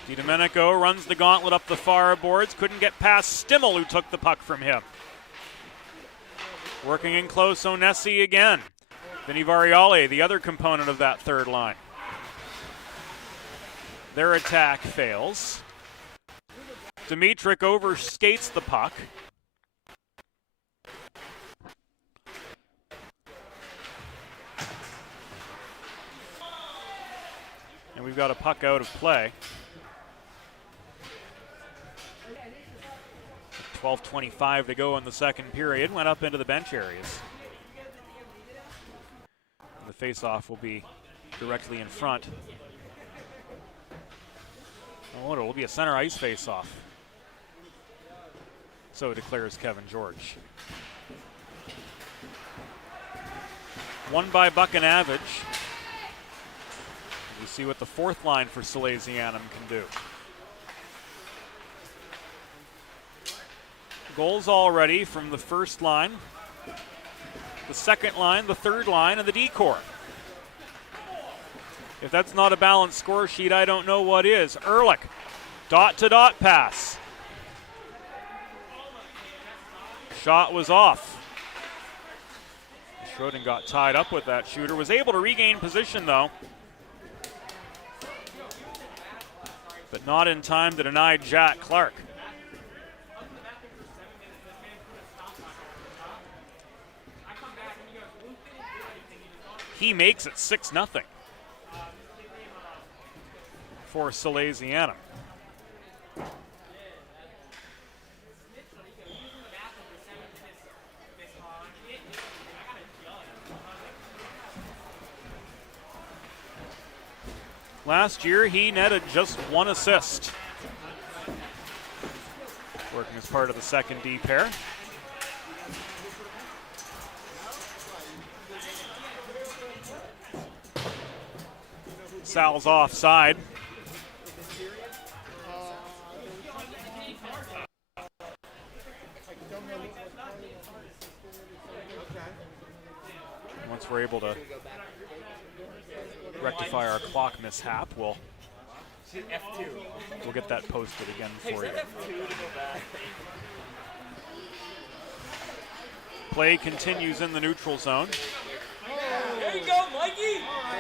DiDomenico runs the gauntlet up the far boards. Couldn't get past Stimmel, who took the puck from him. Working in close, Onesi again. Vinny Variale, the other component of that third line. Their attack fails. Dimitric overskates the puck. And we've got a puck out of play. 12:25 to go in the second period. Went up into the bench areas. The faceoff will be directly in front. Oh, it'll be a center ice faceoff. So declares Kevin George. Won by Buchanavage. We see what the fourth line for Salesianum can do. Goals already from the first line, the second line, the third line, and the D-corps. If that's not a balanced score sheet, I don't know what is. Ehrlich, dot-to-dot pass. Shot was off. Schroeden got tied up with that shooter, was able to regain position though, but not in time to deny Jack Clark. He makes it 6-0 for Salesianum. Last year, he netted just one assist, working as part of the second D pair. Sal's offside. Once we're able to rectify our clock mishap, we'll get that posted again for you. Play continues in the neutral zone. There you go, Mikey!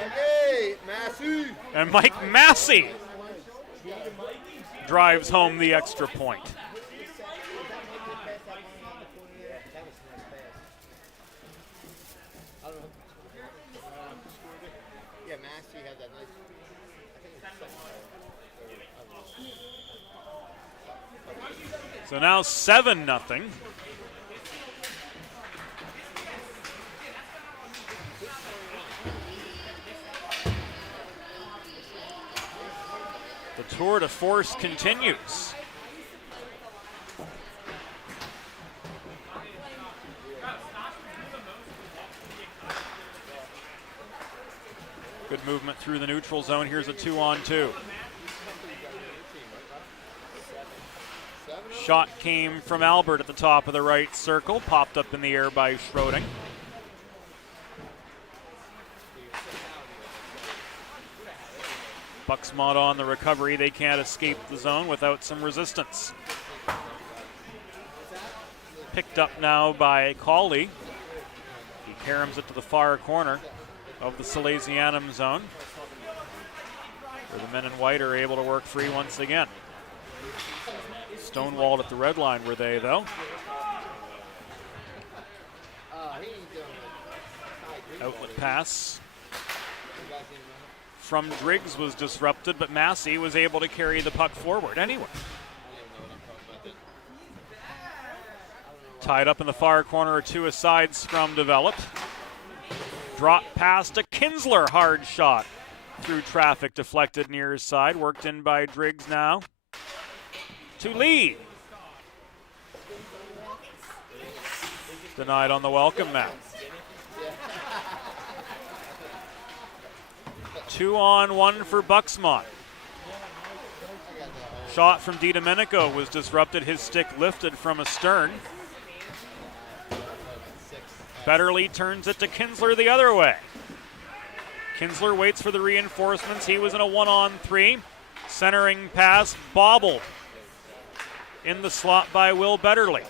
Hey, Massey! And Mike Massey drives home the extra point. Yeah, Massey had that nice. So now 7-0. The tour de force continues. Good movement through the neutral zone. Here's a 2-on-2. Shot came from Albert at the top of the right circle, popped up in the air by Schroding. Bux-Mont on the recovery. They can't escape the zone without some resistance. Picked up now by Cawley. He caroms it to the far corner of the Salesianum zone, where the men in white are able to work free once again. Stonewalled at the red line were they, though. Outlet pass from Driggs was disrupted, but Massey was able to carry the puck forward anyway. Tied up in the far corner, a two-a-side scrum developed. Drop pass to Kinsler, hard shot through traffic, deflected near his side, worked in by Driggs now. To Lee. Denied on the welcome mat. 2-on-1 for Bux-Mont. Shot from DiDomenico was disrupted, his stick lifted from astern. Betterly turns it to Kinsler the other way. Kinsler waits for the reinforcements. He was in a 1-on-3. Centering pass bobbled in the slot by Will Betterly.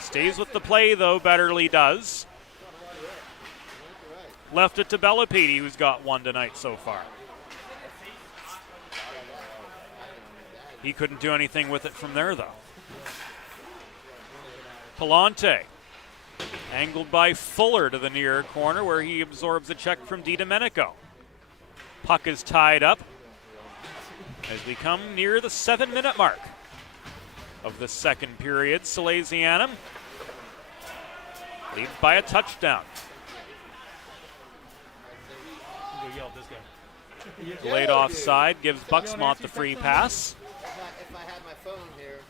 Stays with the play, though, Betterly does. Left it to Bellapede, who's got one tonight so far. He couldn't do anything with it from there, though. Palante, angled by Fuller to the near corner, where he absorbs a check from DiDomenico. Puck is tied up as we come near the 7-minute mark of the second period. Salesianum leads by a touchdown. Delayed offside gives Bux-Mont the free pass. If I had my phone here.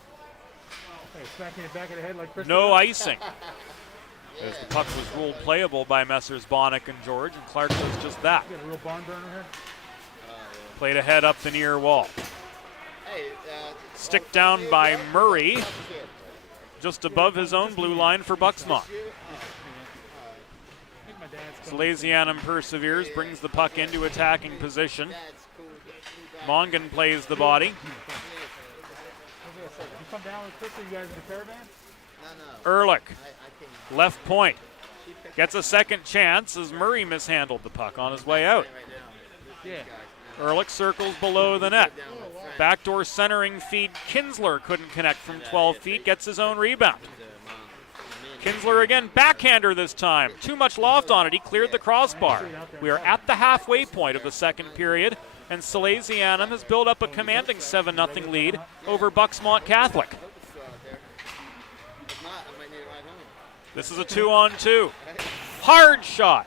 No icing. As the puck was ruled playable by Messrs. Bonnick and George, and Clark does just that. Played ahead up the near wall. Stick down by Murray, just above his own blue line for Bux-Mont. Salesianum perseveres, brings the puck into attacking position. Mongan plays the body. Ehrlich, left point, gets a second chance as Murray mishandled the puck on his way out. Ehrlich circles below the net. Backdoor centering feed. Kinsler couldn't connect from 12 feet, gets his own rebound. Kinsler again, backhander this time. Too much loft on it, he cleared the crossbar. We are at the halfway point of the second period, and Salesianum has built up a commanding 7-0 lead over Bux-Mont Catholic. This is a 2-on-2. Hard shot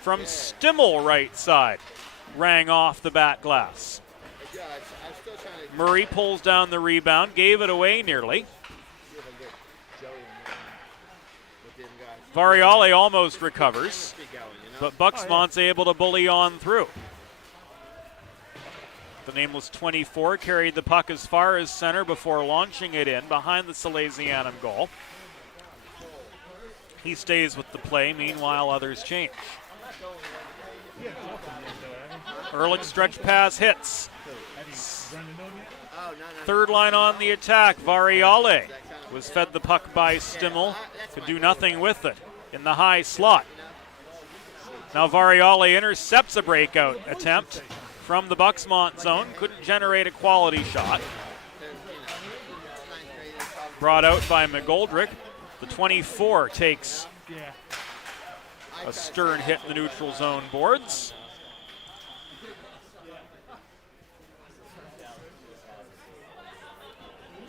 from Stimmel right side. Rang off the back glass. Murray pulls down the rebound, gave it away nearly. Variale almost recovers, but Bux-Mont's able to bully on through. The nameless 24 carried the puck as far as center before launching it in behind the Salesianum goal. He stays with the play, meanwhile others change. Ehrlich stretch pass hits. Third line on the attack, Variale was fed the puck by Stimmel, could do nothing with it in the high slot. Now Variale intercepts a breakout attempt from the Bux-Mont zone, couldn't generate a quality shot. Brought out by McGoldrick. The 24 takes a stern hit in the neutral zone boards.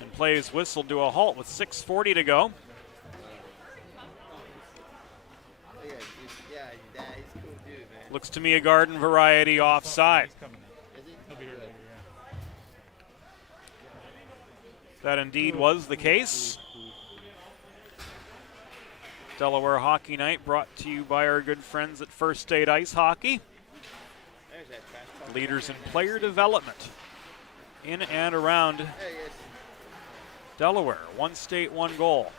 And plays whistle to a halt with 6:40 to go. Looks to me a garden variety offside. That indeed was the case. Delaware Hockey Night brought to you by our good friends at First State Ice Hockey. Leaders in player development in and around Delaware. One state, one goal.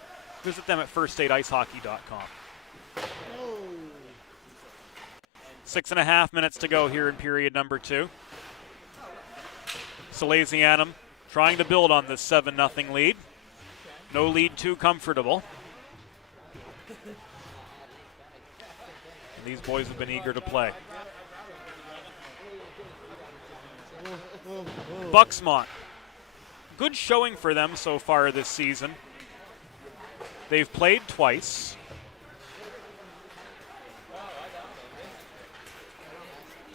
Visit them at firststateicehockey.com. 6.5 minutes to go here in period number 2. Salesianum trying to build on this 7-0 lead. No lead too comfortable. And these boys have been eager to play. Bux-Mont. Good showing for them so far this season. They've played twice.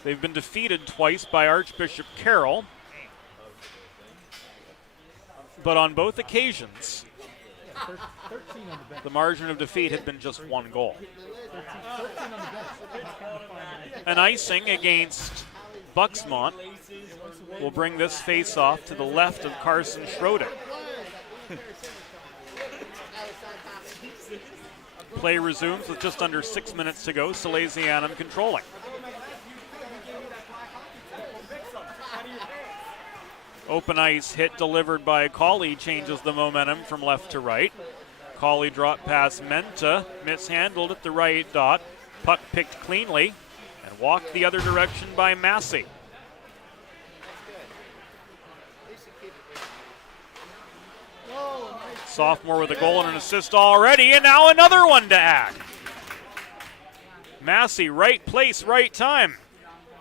They've been defeated twice by Archbishop Carroll. But on both occasions, the margin of defeat had been just one goal. An icing against Bux-Mont will bring this face-off to the left of Carson Schroeder. Play resumes with just under 6 minutes to go. Salesianum controlling. Open ice hit delivered by Cauley changes the momentum from left to right. Colley drop past Menta, mishandled at the right dot. Puck picked cleanly and walked the other direction by Massey. Sophomore with a goal and an assist already, and now another one to add. Massey, right place, right time.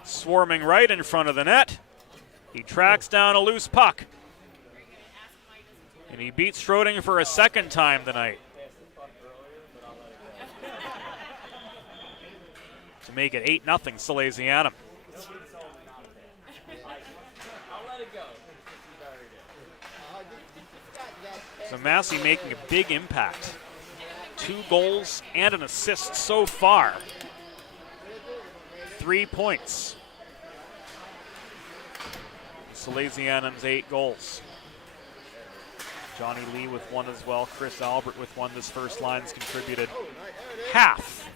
Swarming right in front of the net. He tracks down a loose puck. And he beats Schroding for a second time tonight. To make it 8-0 Salesianum. So Massey making a big impact. 2 goals and an assist so far. 3 points. Salesianum's 8 goals. Johnny Lee with 1 as well. Chris Albert with 1. This first line's contributed half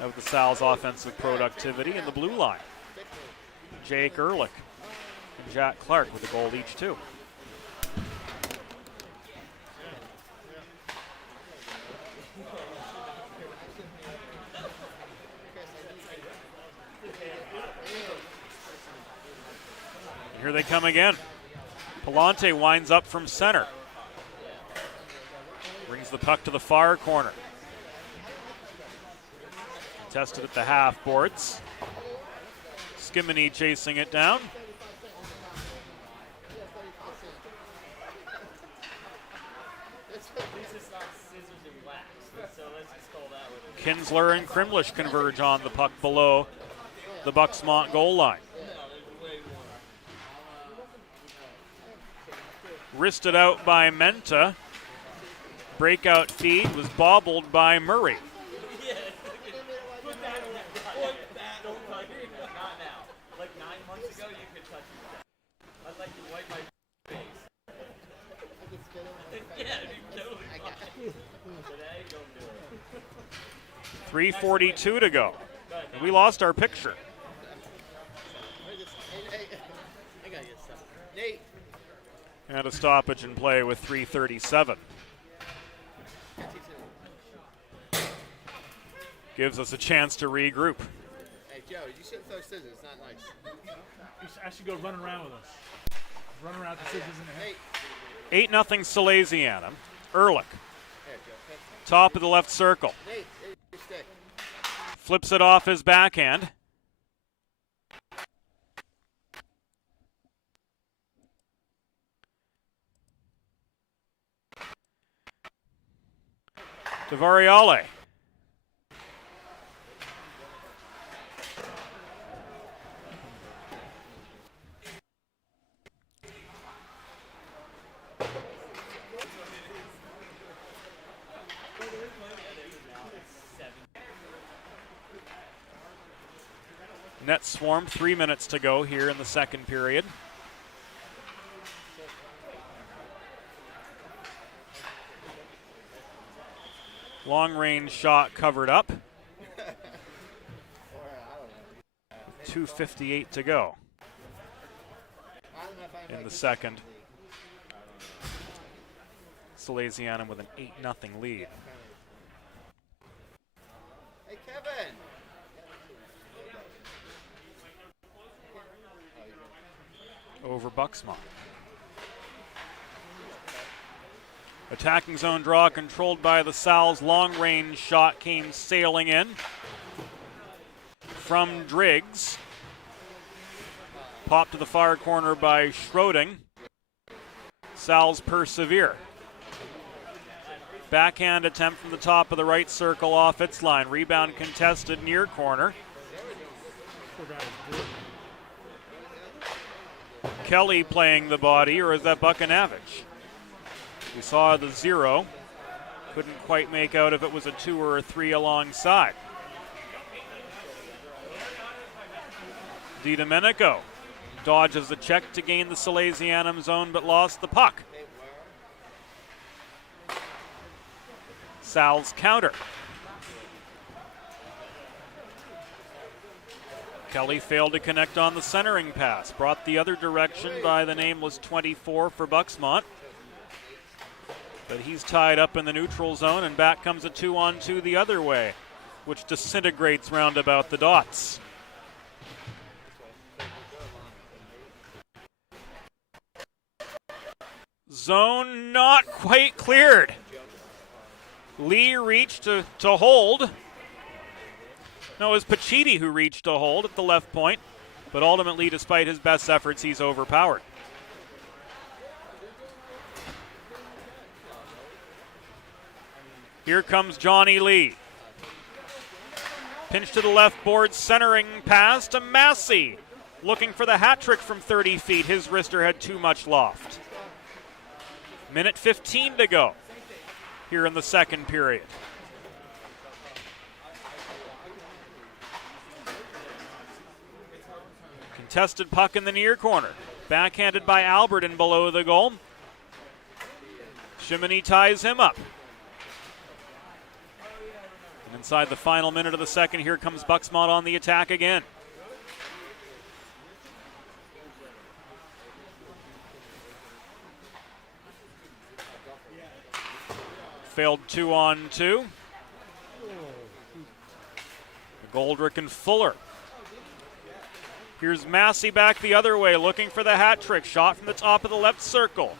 of the Sal's offensive productivity in the blue line. Jake Ehrlich and Jack Clark with a goal each too. Here they come again. Palante winds up from center. Brings the puck to the far corner. Contested at the half boards. Skimini chasing it down. Kinsler and Krimlish converge on the puck below the Bux-Mont goal line. Wristed out by Menta. Breakout feed was bobbled by Murray. .342 to go. And we lost our picture. And a stoppage in play with 3:37. Gives us a chance to regroup. Hey, Joe, you shouldn't throw scissors. It's not nice. You should actually go run around with us. Run around with the scissors in the hand. 8-0 Salesianum. Ehrlich. Here, Joe. Top of the left circle. Nate, your stick. Flips it off his backhand. To Variale. Net swarm, 3 minutes to go here in the second period. Long range shot covered up. 2:58 to go in the second. Salesianum with an 8-0 lead. Hey, Kevin. Over Bux-Mont. Attacking zone draw controlled by the Sal's. Long range shot came sailing in from Driggs. Popped to the far corner by Schroding. Sal's persevere. Backhand attempt from the top of the right circle off its line. Rebound contested near corner. Kelly playing the body, or is that Buchanavich? We saw the 0. Couldn't quite make out if it was a 2 or a 3 alongside. DiDomenico dodges the check to gain the Salesianum zone, but lost the puck. Sal's counter. Kelly failed to connect on the centering pass. Brought the other direction by the nameless 24 for Bux-Mont. But he's tied up in the neutral zone, and back comes a 2-on-2 the other way, which disintegrates round about the dots. Zone not quite cleared. Lee reached to hold. No, it was Pacitti who reached to hold at the left point, but ultimately, despite his best efforts, he's overpowered. Here comes Johnny Lee. Pinch to the left board, centering pass to Massey. Looking for the hat trick from 30 feet. His wrister had too much loft. Minute 15 to go here in the second period. Contested puck in the near corner. Backhanded by Albert and below the goal. Chimney ties him up. And inside the final minute of the second, here comes Bux-Mont on the attack again. Failed 2-on-2. Goldrick and Fuller. Here's Massey back the other way, looking for the hat trick. Shot from the top of the left circle.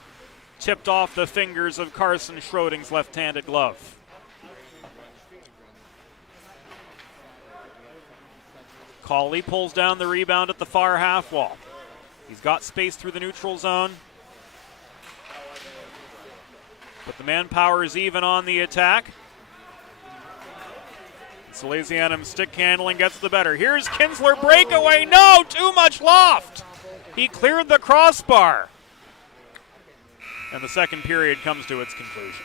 Tipped off the fingers of Carson Schroding's left-handed glove. Cawley pulls down the rebound at the far half wall. He's got space through the neutral zone. But the manpower is even on the attack. Salesianum stick handling gets the better. Here's Kinsler, breakaway. No, too much loft. He cleared the crossbar. And the second period comes to its conclusion.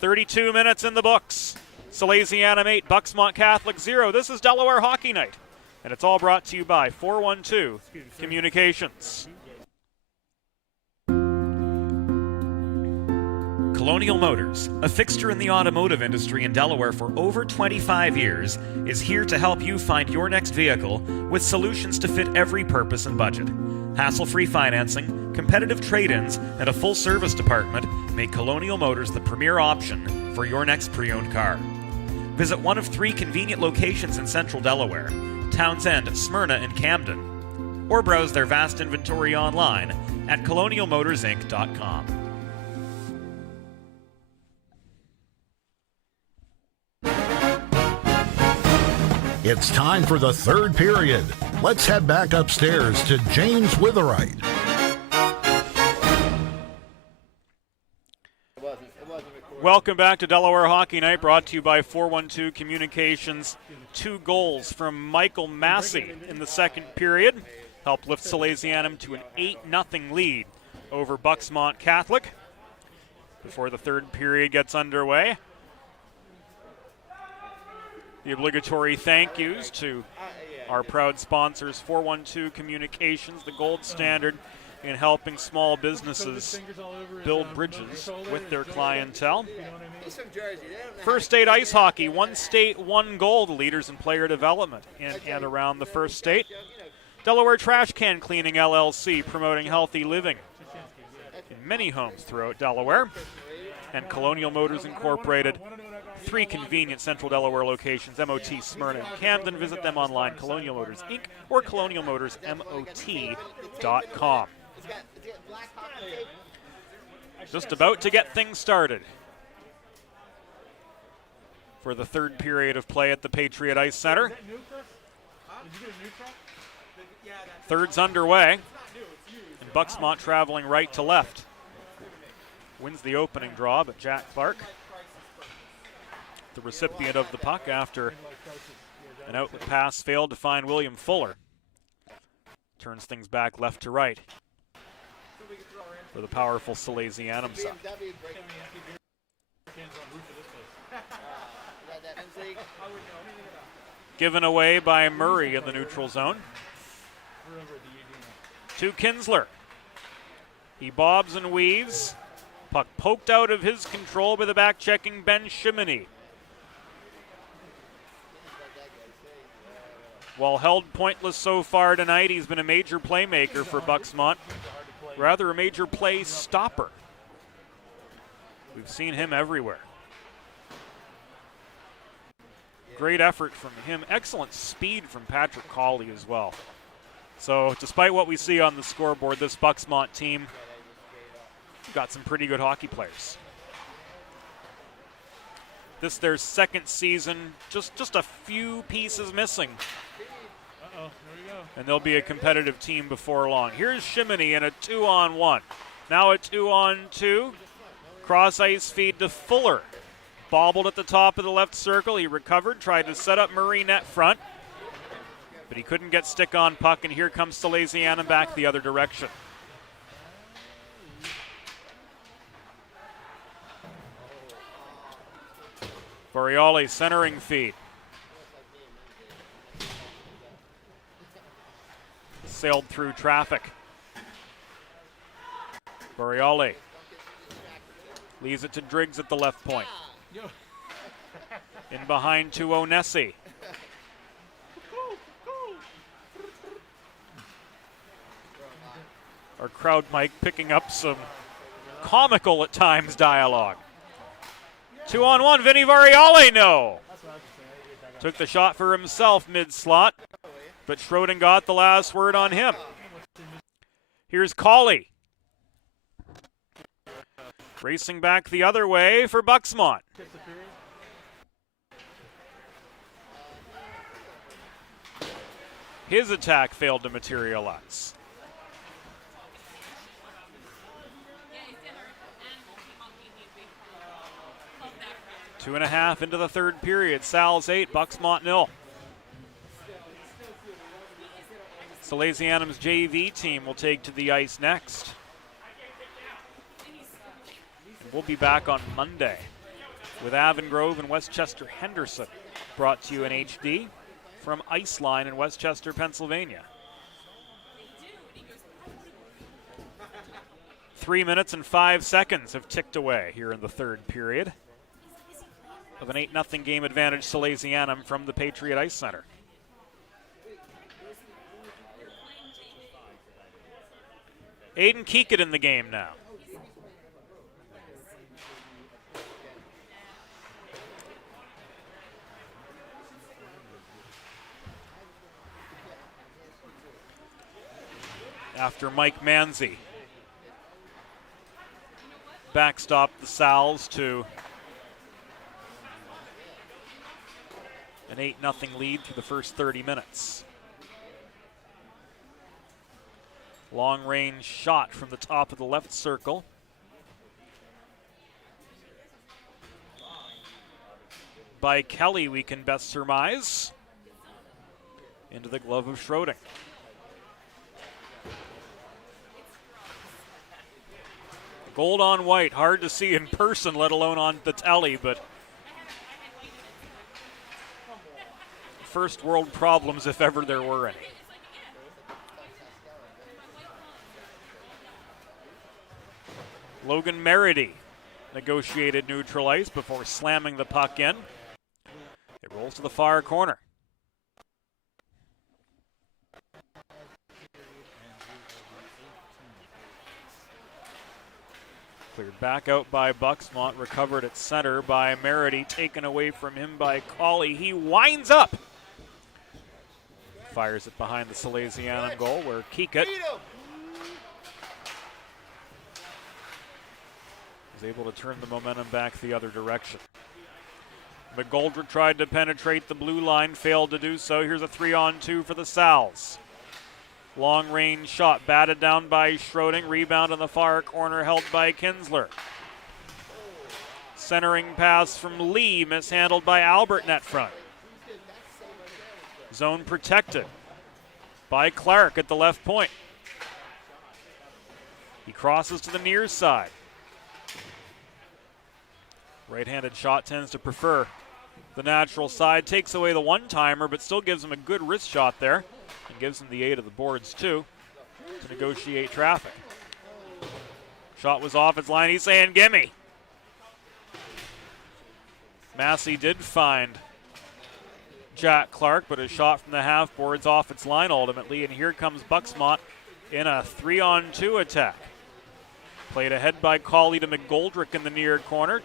32 minutes in the books. Salesianum 8, Bux-Mont Catholic 0. This is Delaware Hockey Night. And it's all brought to you by 412 Communications. Colonial Motors, a fixture in the automotive industry in Delaware for over 25 years, is here to help you find your next vehicle with solutions to fit every purpose and budget. Hassle-free financing, competitive trade-ins, and a full-service department make Colonial Motors the premier option for your next pre-owned car. Visit one of 3 convenient locations in central Delaware, Townsend, Smyrna, and Camden, or browse their vast inventory online at colonialmotorsinc.com. It's time for the third period. Let's head back upstairs to James Witherite. Welcome back to Delaware Hockey Night, brought to you by 412 Communications. 2 goals from Michael Massey in the second period helped lift Salesianum to an 8-0 lead over Bux-Mont Catholic. Before the third period gets underway, the obligatory thank yous to our proud sponsors, 412 Communications, the gold standard in helping small businesses build bridges with their clientele. First State Ice Hockey, 1 state, 1 goal, the leaders in player development in and around the First State. Delaware Trash Can Cleaning LLC, promoting healthy living in many homes throughout Delaware. And Colonial Motors Incorporated, 3 convenient Central Delaware locations, MOT, Smyrna, and Camden. Visit them online, Colonial Motors Inc. or colonialmotorsmot.com. Just about to get things started for the third period of play at the Patriot Ice Center. Third's underway, and Bux-Mont traveling right to left. Wins the opening draw, but Jack Clark, the recipient of the puck after an outlet pass failed to find William Fuller. Turns things back left to right for the powerful Salesianum side. Given away by Murray in the neutral zone. To Kinsler. He bobs and weaves. Puck poked out of his control by the back-checking Ben Chimney. While held pointless so far tonight, he's been a major playmaker for Bux-Mont. Rather a major play stopper. We've seen him everywhere. Great effort from him. Excellent speed from Patrick Cawley as well. So despite what we see on the scoreboard, this Bux-Mont team got some pretty good hockey players. This their second season, just a few pieces missing. Uh-oh, here we go. And they'll be a competitive team before long. Here's Shimony in a 2-on-1. Now a 2-on-2. Cross ice feed to Fuller. Bobbled at the top of the left circle. He recovered, tried to set up Murray net front. But he couldn't get stick on puck, and here comes Salesianum back the other direction. Variale centering feed. Sailed through traffic. Variale leaves it to Driggs at the left point. In behind to Onesi. Our crowd mic picking up some comical at times dialogue. 2-on-1, Vinny Variale, no. Took the shot for himself mid-slot, but Schroding got the last word on him. Here's Cawley. Racing back the other way for Bux-Mont. His attack failed to materialize. Two and a half into the third period. Sal's 8, Bux-Mont 0. Salesianum's JV team will take to the ice next. We'll be back on Monday with Avongrove and Westchester Henderson, brought to you in HD from Iceline in Westchester, Pennsylvania. 3 minutes and 5 seconds have ticked away here in the third period of an 8-0 game advantage Salesianum from the Patriot Ice Center. Aiden Keekett in the game now. After Mike Manzi backstopped the Sals to an 8-0 lead through the first 30 minutes. Long range shot from the top of the left circle. By Kelly, we can best surmise. Into the glove of Schroding. Gold on white, hard to see in person, let alone on the telly, but first world problems if ever there were any. Logan Merity negotiated neutral ice before slamming the puck in. It rolls to the far corner. Cleared back out by Bux-Mont, recovered at center by Merity, taken away from him by Cawley. He winds up. Fires it behind the Salesianum goal where Keekett is able to turn the momentum back the other direction. McGoldrick tried to penetrate the blue line, failed to do so. Here's a 3-on-2 for the Sals. Long range shot batted down by Schroding. Rebound in the far corner held by Kinsler. Centering pass from Lee, mishandled by Albert net front. Zone protected by Clark at the left point. He crosses to the near side. Right-handed shot tends to prefer the natural side. Takes away the one-timer, but still gives him a good wrist shot there. And gives him the 8 of the boards, too, to negotiate traffic. Shot was off its line. He's saying, gimme. Massey did find Jack Clark, but a shot from the half boards off its line ultimately. And here comes Bux-Mont in a 3-on-2 attack. Played ahead by Cawley to McGoldrick in the near corner.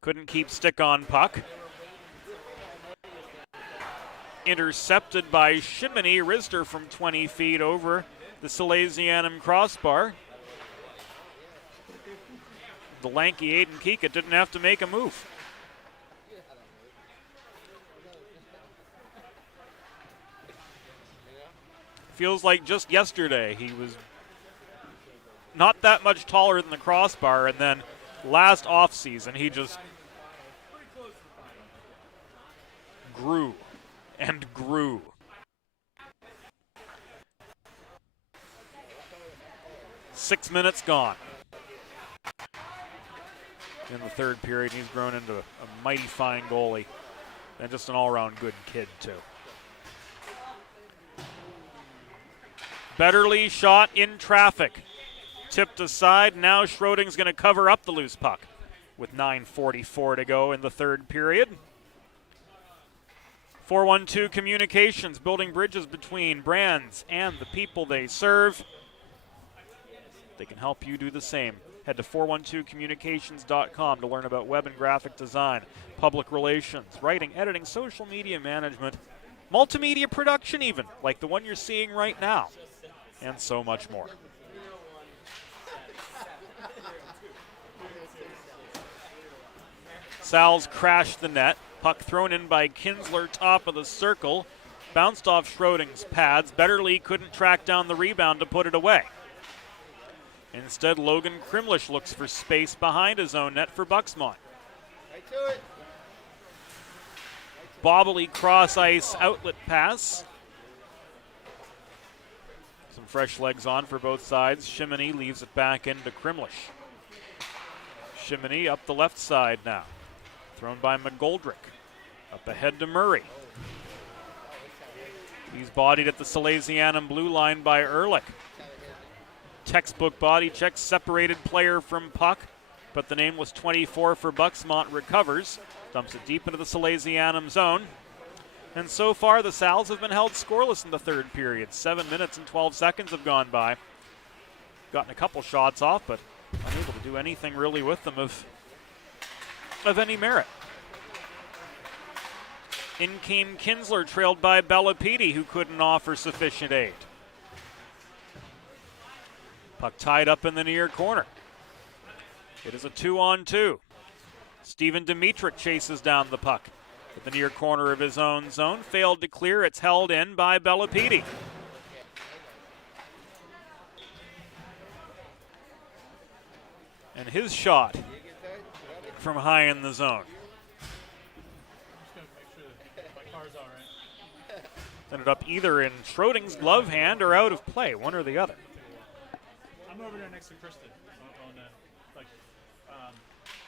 Couldn't keep stick on puck. Intercepted by Shimony. Risder from 20 feet over the Salesianum crossbar. The lanky Aiden Kika didn't have to make a move. Feels like just yesterday he was not that much taller than the crossbar, and then last offseason he just grew and grew. Six minutes gone. In the third period, he's grown into a mighty fine goalie and just an all-around good kid, too. Betterly shot in traffic. Tipped aside. Now Schroding's going to cover up the loose puck with 9:44 to go in the third period. 412 Communications, building bridges between brands and the people they serve. They can help you do the same. Head to 412communications.com to learn about web and graphic design, public relations, writing, editing, social media management, multimedia production even, like the one you're seeing right now, and so much more. Sal's crashed the net. Puck thrown in by Kinsler, top of the circle. Bounced off Schroding's pads. Betterly couldn't track down the rebound to put it away. Instead, Logan Krimlish looks for space behind his own net for Bux-Mont. Right to it. Bobbly cross-ice outlet pass. Some fresh legs on for both sides. Shimony leaves it back into Krimlish. Shimony up the left side now. Thrown by McGoldrick. Up ahead to Murray. He's bodied at the Salesianum blue line by Ehrlich. Textbook body check, separated player from puck, but the nameless 24 for Bux-Mont recovers. Dumps it deep into the Salesianum zone. And so far, the Sals have been held scoreless in the third period. 7 minutes and 12 seconds have gone by. Gotten a couple shots off, but unable to do anything really with them of any merit. In came Kinsler, trailed by Bellapede, who couldn't offer sufficient aid. Puck tied up in the near corner. It is a 2-on-2. Steven Dimitric chases down the puck at the near corner of his own zone. Failed to clear. It's held in by Bellapede. And his shot from high in the zone. Ended up either in Schroding's glove hand or out of play, one or the other. I'm over there next to Kristen,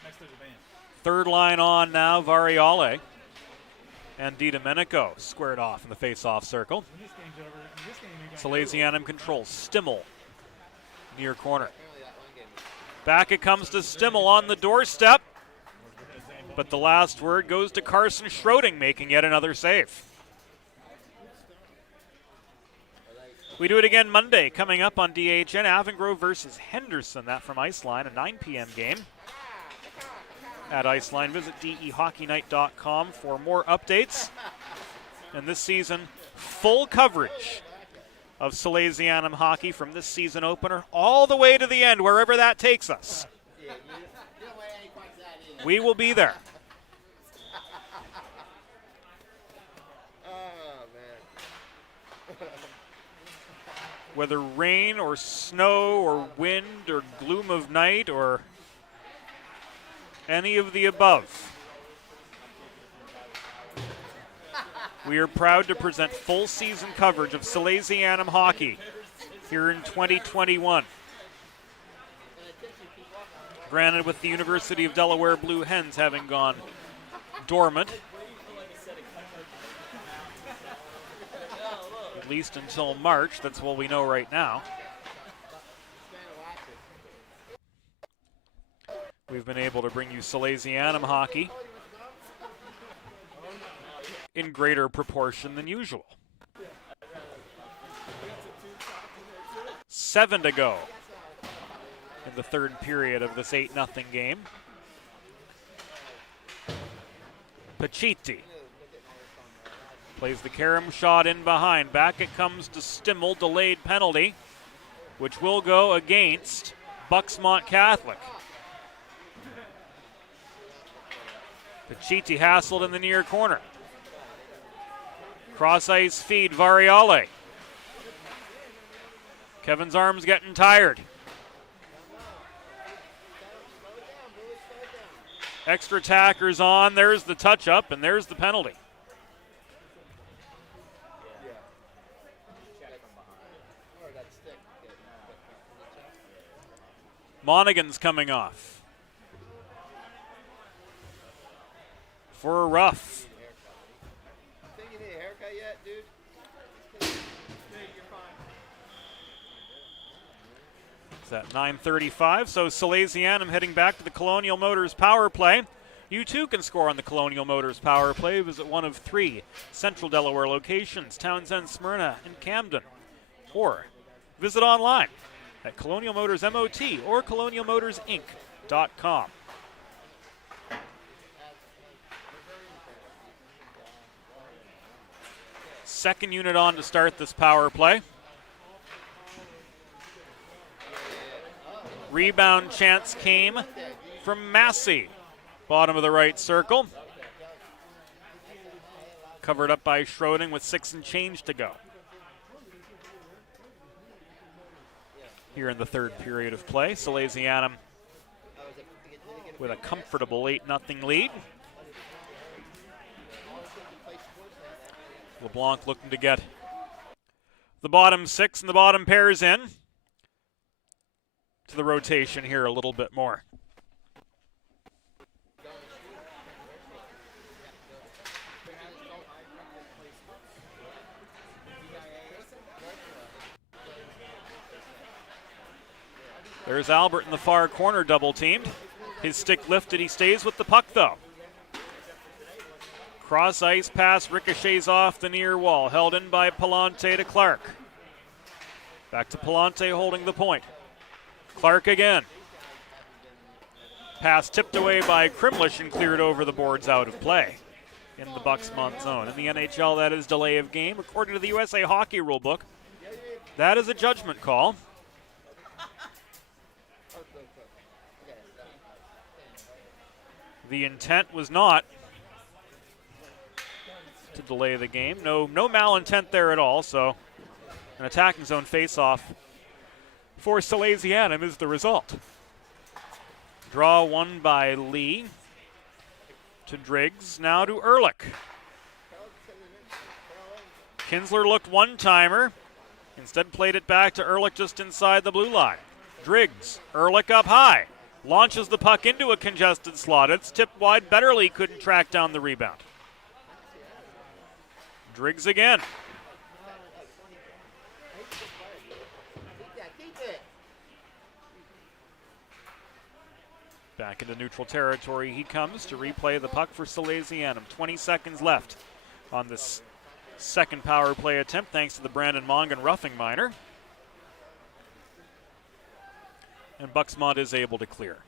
next to the band. Third line on now, Variale. And DiDomenico squared off in the face-off circle. When this game's over, this game ain't gonna Salesianum controls. Stimmel, near corner. Back it comes to Stimmel on the doorstep. But the last word goes to Carson Schroding, making yet another save. We do it again Monday, coming up on DHN. Avengrove versus Henderson, that from Iceline, a 9 p.m. game. At Iceline, visit dehockeynight.com for more updates. And this season, full coverage of Salesianum hockey from this season opener all the way to the end, wherever that takes us. We will be there. Whether rain or snow or wind or gloom of night or any of the above, we are proud to present full season coverage of Salesianum hockey here in 2021. Granted, with the University of Delaware Blue Hens having gone dormant, at least until March. That's what we know right now. We've been able to bring you Salesianum hockey in greater proportion than usual. 7 to go in the third period of this 8-0 game. Pachiti plays the carom shot in behind. Back it comes to Stimmel, delayed penalty, which will go against Bux-Mont Catholic. Pachiti hassled in the near corner. Cross ice feed, Variale. Kevin's arm's getting tired. Extra tackers on. There's the touch up, and there's the penalty. Monaghan's coming off for a rough. Think you need a haircut yet, dude? It's at 9:35, so Salesianum heading back to the Colonial Motors power play. You too can score on the Colonial Motors power play. Visit one of 3 Central Delaware locations, Townsend, Smyrna, and Camden. Or visit online at Colonial Motors MOT or colonialmotorsinc.com. Second unit on to start this power play. Rebound chance came from Massey. Bottom of the right circle. Covered up by Schroding with 6 and change to go. Here in the third period of play, Salesianum with a comfortable 8-0 lead. LeBlanc looking to get the bottom 6 and the bottom pairs in to the rotation here a little bit more. There's Albert in the far corner, double teamed. His stick lifted, he stays with the puck though. Cross ice pass ricochets off the near wall, held in by Palante to Clark. Back to Palante holding the point. Clark again. Pass tipped away by Krimlish and cleared over the boards out of play in the Bux-Mont zone. In the NHL, that is delay of game. According to the USA Hockey Rulebook, that is a judgment call. The intent was not to delay the game. No malintent there at all, so an attacking zone face-off for Salesianum is the result. Draw won by Lee to Driggs, now to Ehrlich. Kinsler looked one-timer, instead played it back to Ehrlich just inside the blue line. Driggs, Ehrlich up high, launches the puck into a congested slot. It's tipped wide. Betterly couldn't track down the rebound. Driggs again. Back into neutral territory he comes to replay the puck for Salesianum. 20 seconds left on this second power play attempt, thanks to the Brandon Mongan roughing minor. And Bux-Mont is able to clear.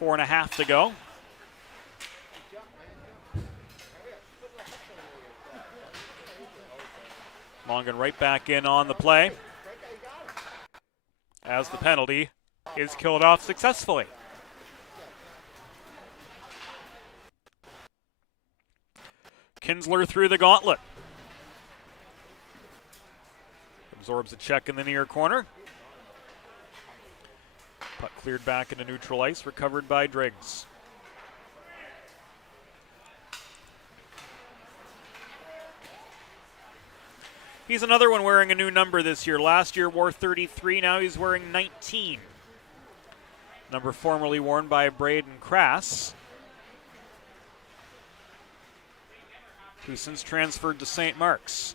4.5 to go. Mongan right back in on the play, as the penalty is killed off successfully. Kinsler through the gauntlet. Absorbs a check in the near corner. Puck cleared back into neutral ice, recovered by Driggs. He's another one wearing a new number this year. Last year wore 33, now he's wearing 19. Number formerly worn by Braden Crass, who since transferred to St. Mark's.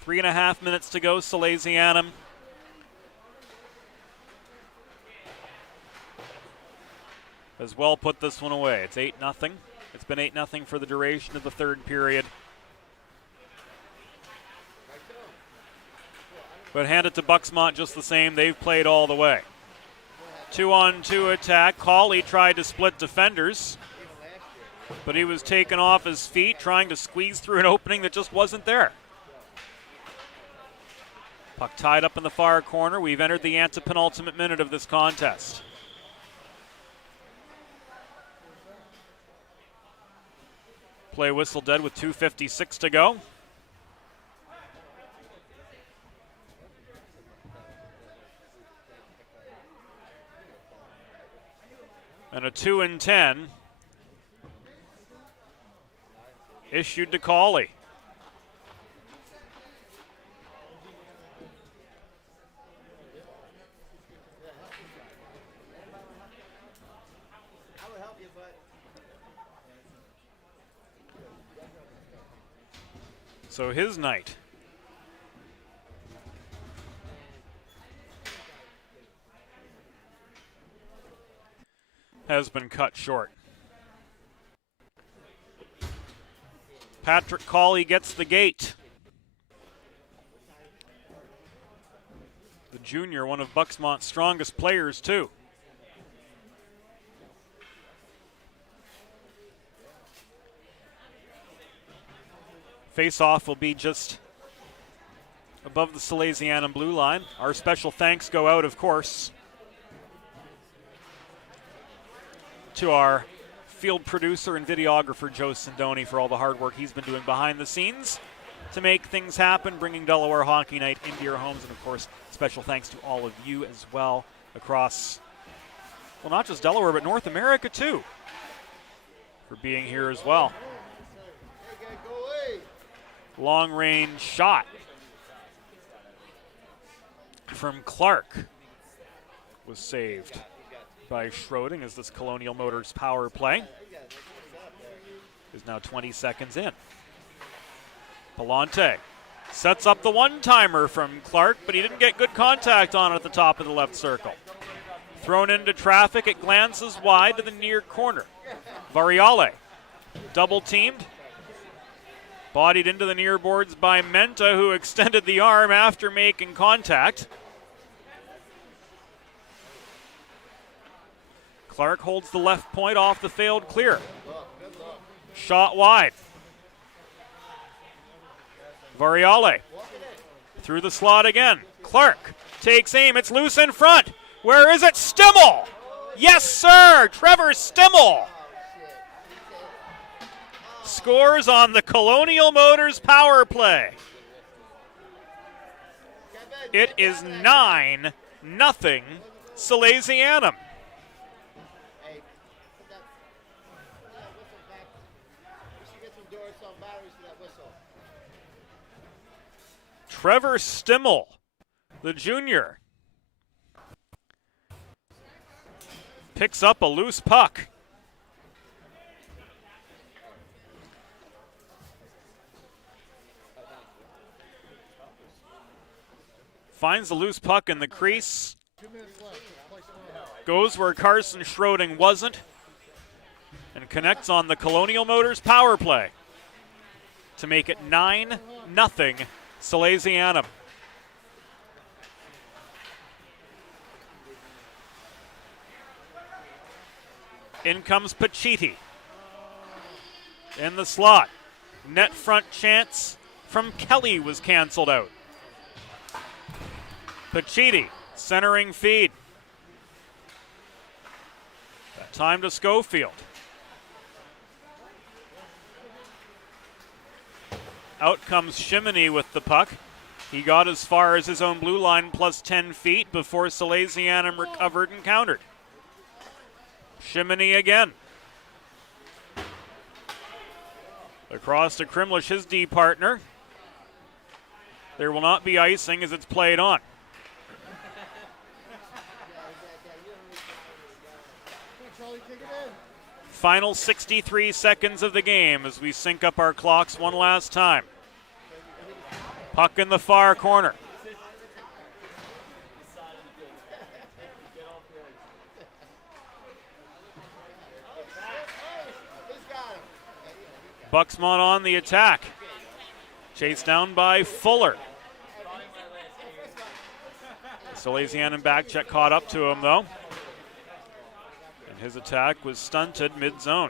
Three and a half minutes to go, Salesianum. Has well put this one away. It's 8-0 It's been 8-0 for the duration of the third period. But hand it to Bux-Mont just the same. They've played all the way. 2-on-2 attack. Cawley tried to split defenders, but he was taken off his feet trying to squeeze through an opening that just wasn't there. Puck tied up in the far corner. We've entered the antepenultimate minute of this contest. Play whistle dead with 2:56 to go. And a 2-10 issued to Cawley. So his night has been cut short. Patrick Cawley gets the gate. The junior, one of Bux-Mont's strongest players too. Face-off will be just above the Salesianum blue line. Our special thanks go out, of course, to our field producer and videographer, Joe Sindoni, for all the hard work he's been doing behind the scenes to make things happen, bringing Delaware Hockey Night into your homes. And, of course, special thanks to all of you as well across, well, not just Delaware, but North America, too, for being here as well. Long-range shot from Clark was saved by Schroding as this Colonial Motors power play is now 20 seconds in. Palante sets up the one-timer from Clark, but he didn't get good contact on it at the top of the left circle. Thrown into traffic, it glances wide to the near corner. Variale double-teamed. Bodied into the near boards by Menta, who extended the arm after making contact. Clark holds the left point off the failed clear. Shot wide. Variale through the slot again. Clark takes aim. It's loose in front. Where is it? Stimmel! Yes, sir! Trevor Stimmel scores on the Colonial Motors power play. It is 9-0 Salesianum. Trevor Stimmel, the junior, picks up a loose puck. Finds the loose puck in the crease. Goes where Carson Schroding wasn't. And connects on the Colonial Motors power play to make it 9-0 Salesianum. In comes Paciti. In the slot. Net front chance from Kelly was canceled out. Paciti, centering feed. That time to Schofield. Out comes Shimony with the puck. He got as far as his own blue line plus 10 feet before Salesianum recovered and countered. Shimony again. Across to Krimlish, his D partner. There will not be icing as it's played on. Final 63 seconds of the game as we sync up our clocks one last time. Puck in the far corner. Bux-Mont on the attack. Chased down by Fuller. Salesianum back check caught up to him, though. And his attack was stunted mid-zone.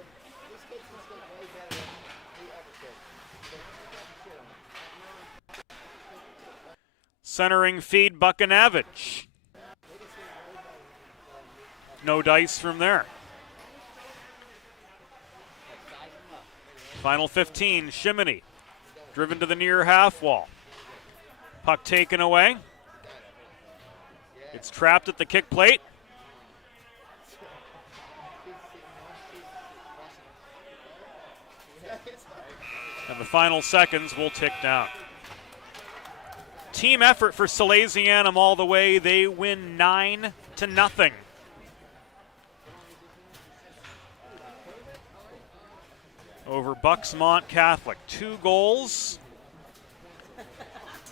Centering feed, Buchanavage. No dice from there. Final 15, Shimony. Driven to the near half wall. Puck taken away. It's trapped at the kick plate. And the final seconds will tick down. Team effort for Salesianum all the way. They win 9-0. Over Bux-Mont Catholic. 2 goals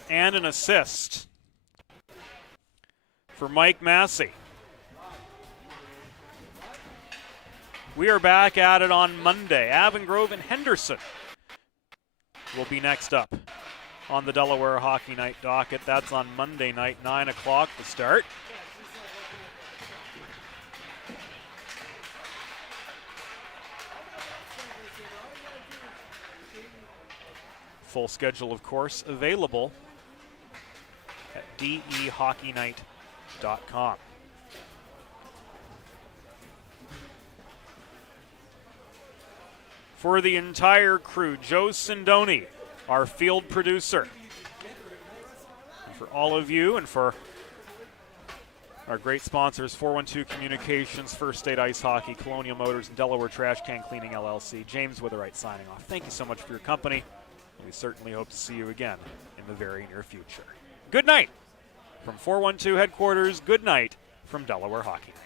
and an assist for Mike Massey. We are back at it on Monday. Avongrove and Henderson will be next up on the Delaware Hockey Night docket. That's on Monday night, 9 o'clock to start. Full schedule, of course, available at dehockeynight.com. For the entire crew, Joe Sindoni, our field producer. And for all of you and for our great sponsors, 412 Communications, First State Ice Hockey, Colonial Motors, and Delaware Trash Can Cleaning LLC, James Witherite signing off. Thank you so much for your company. We certainly hope to see you again in the very near future. Good night from 412 headquarters. Good night from Delaware Hockey Night.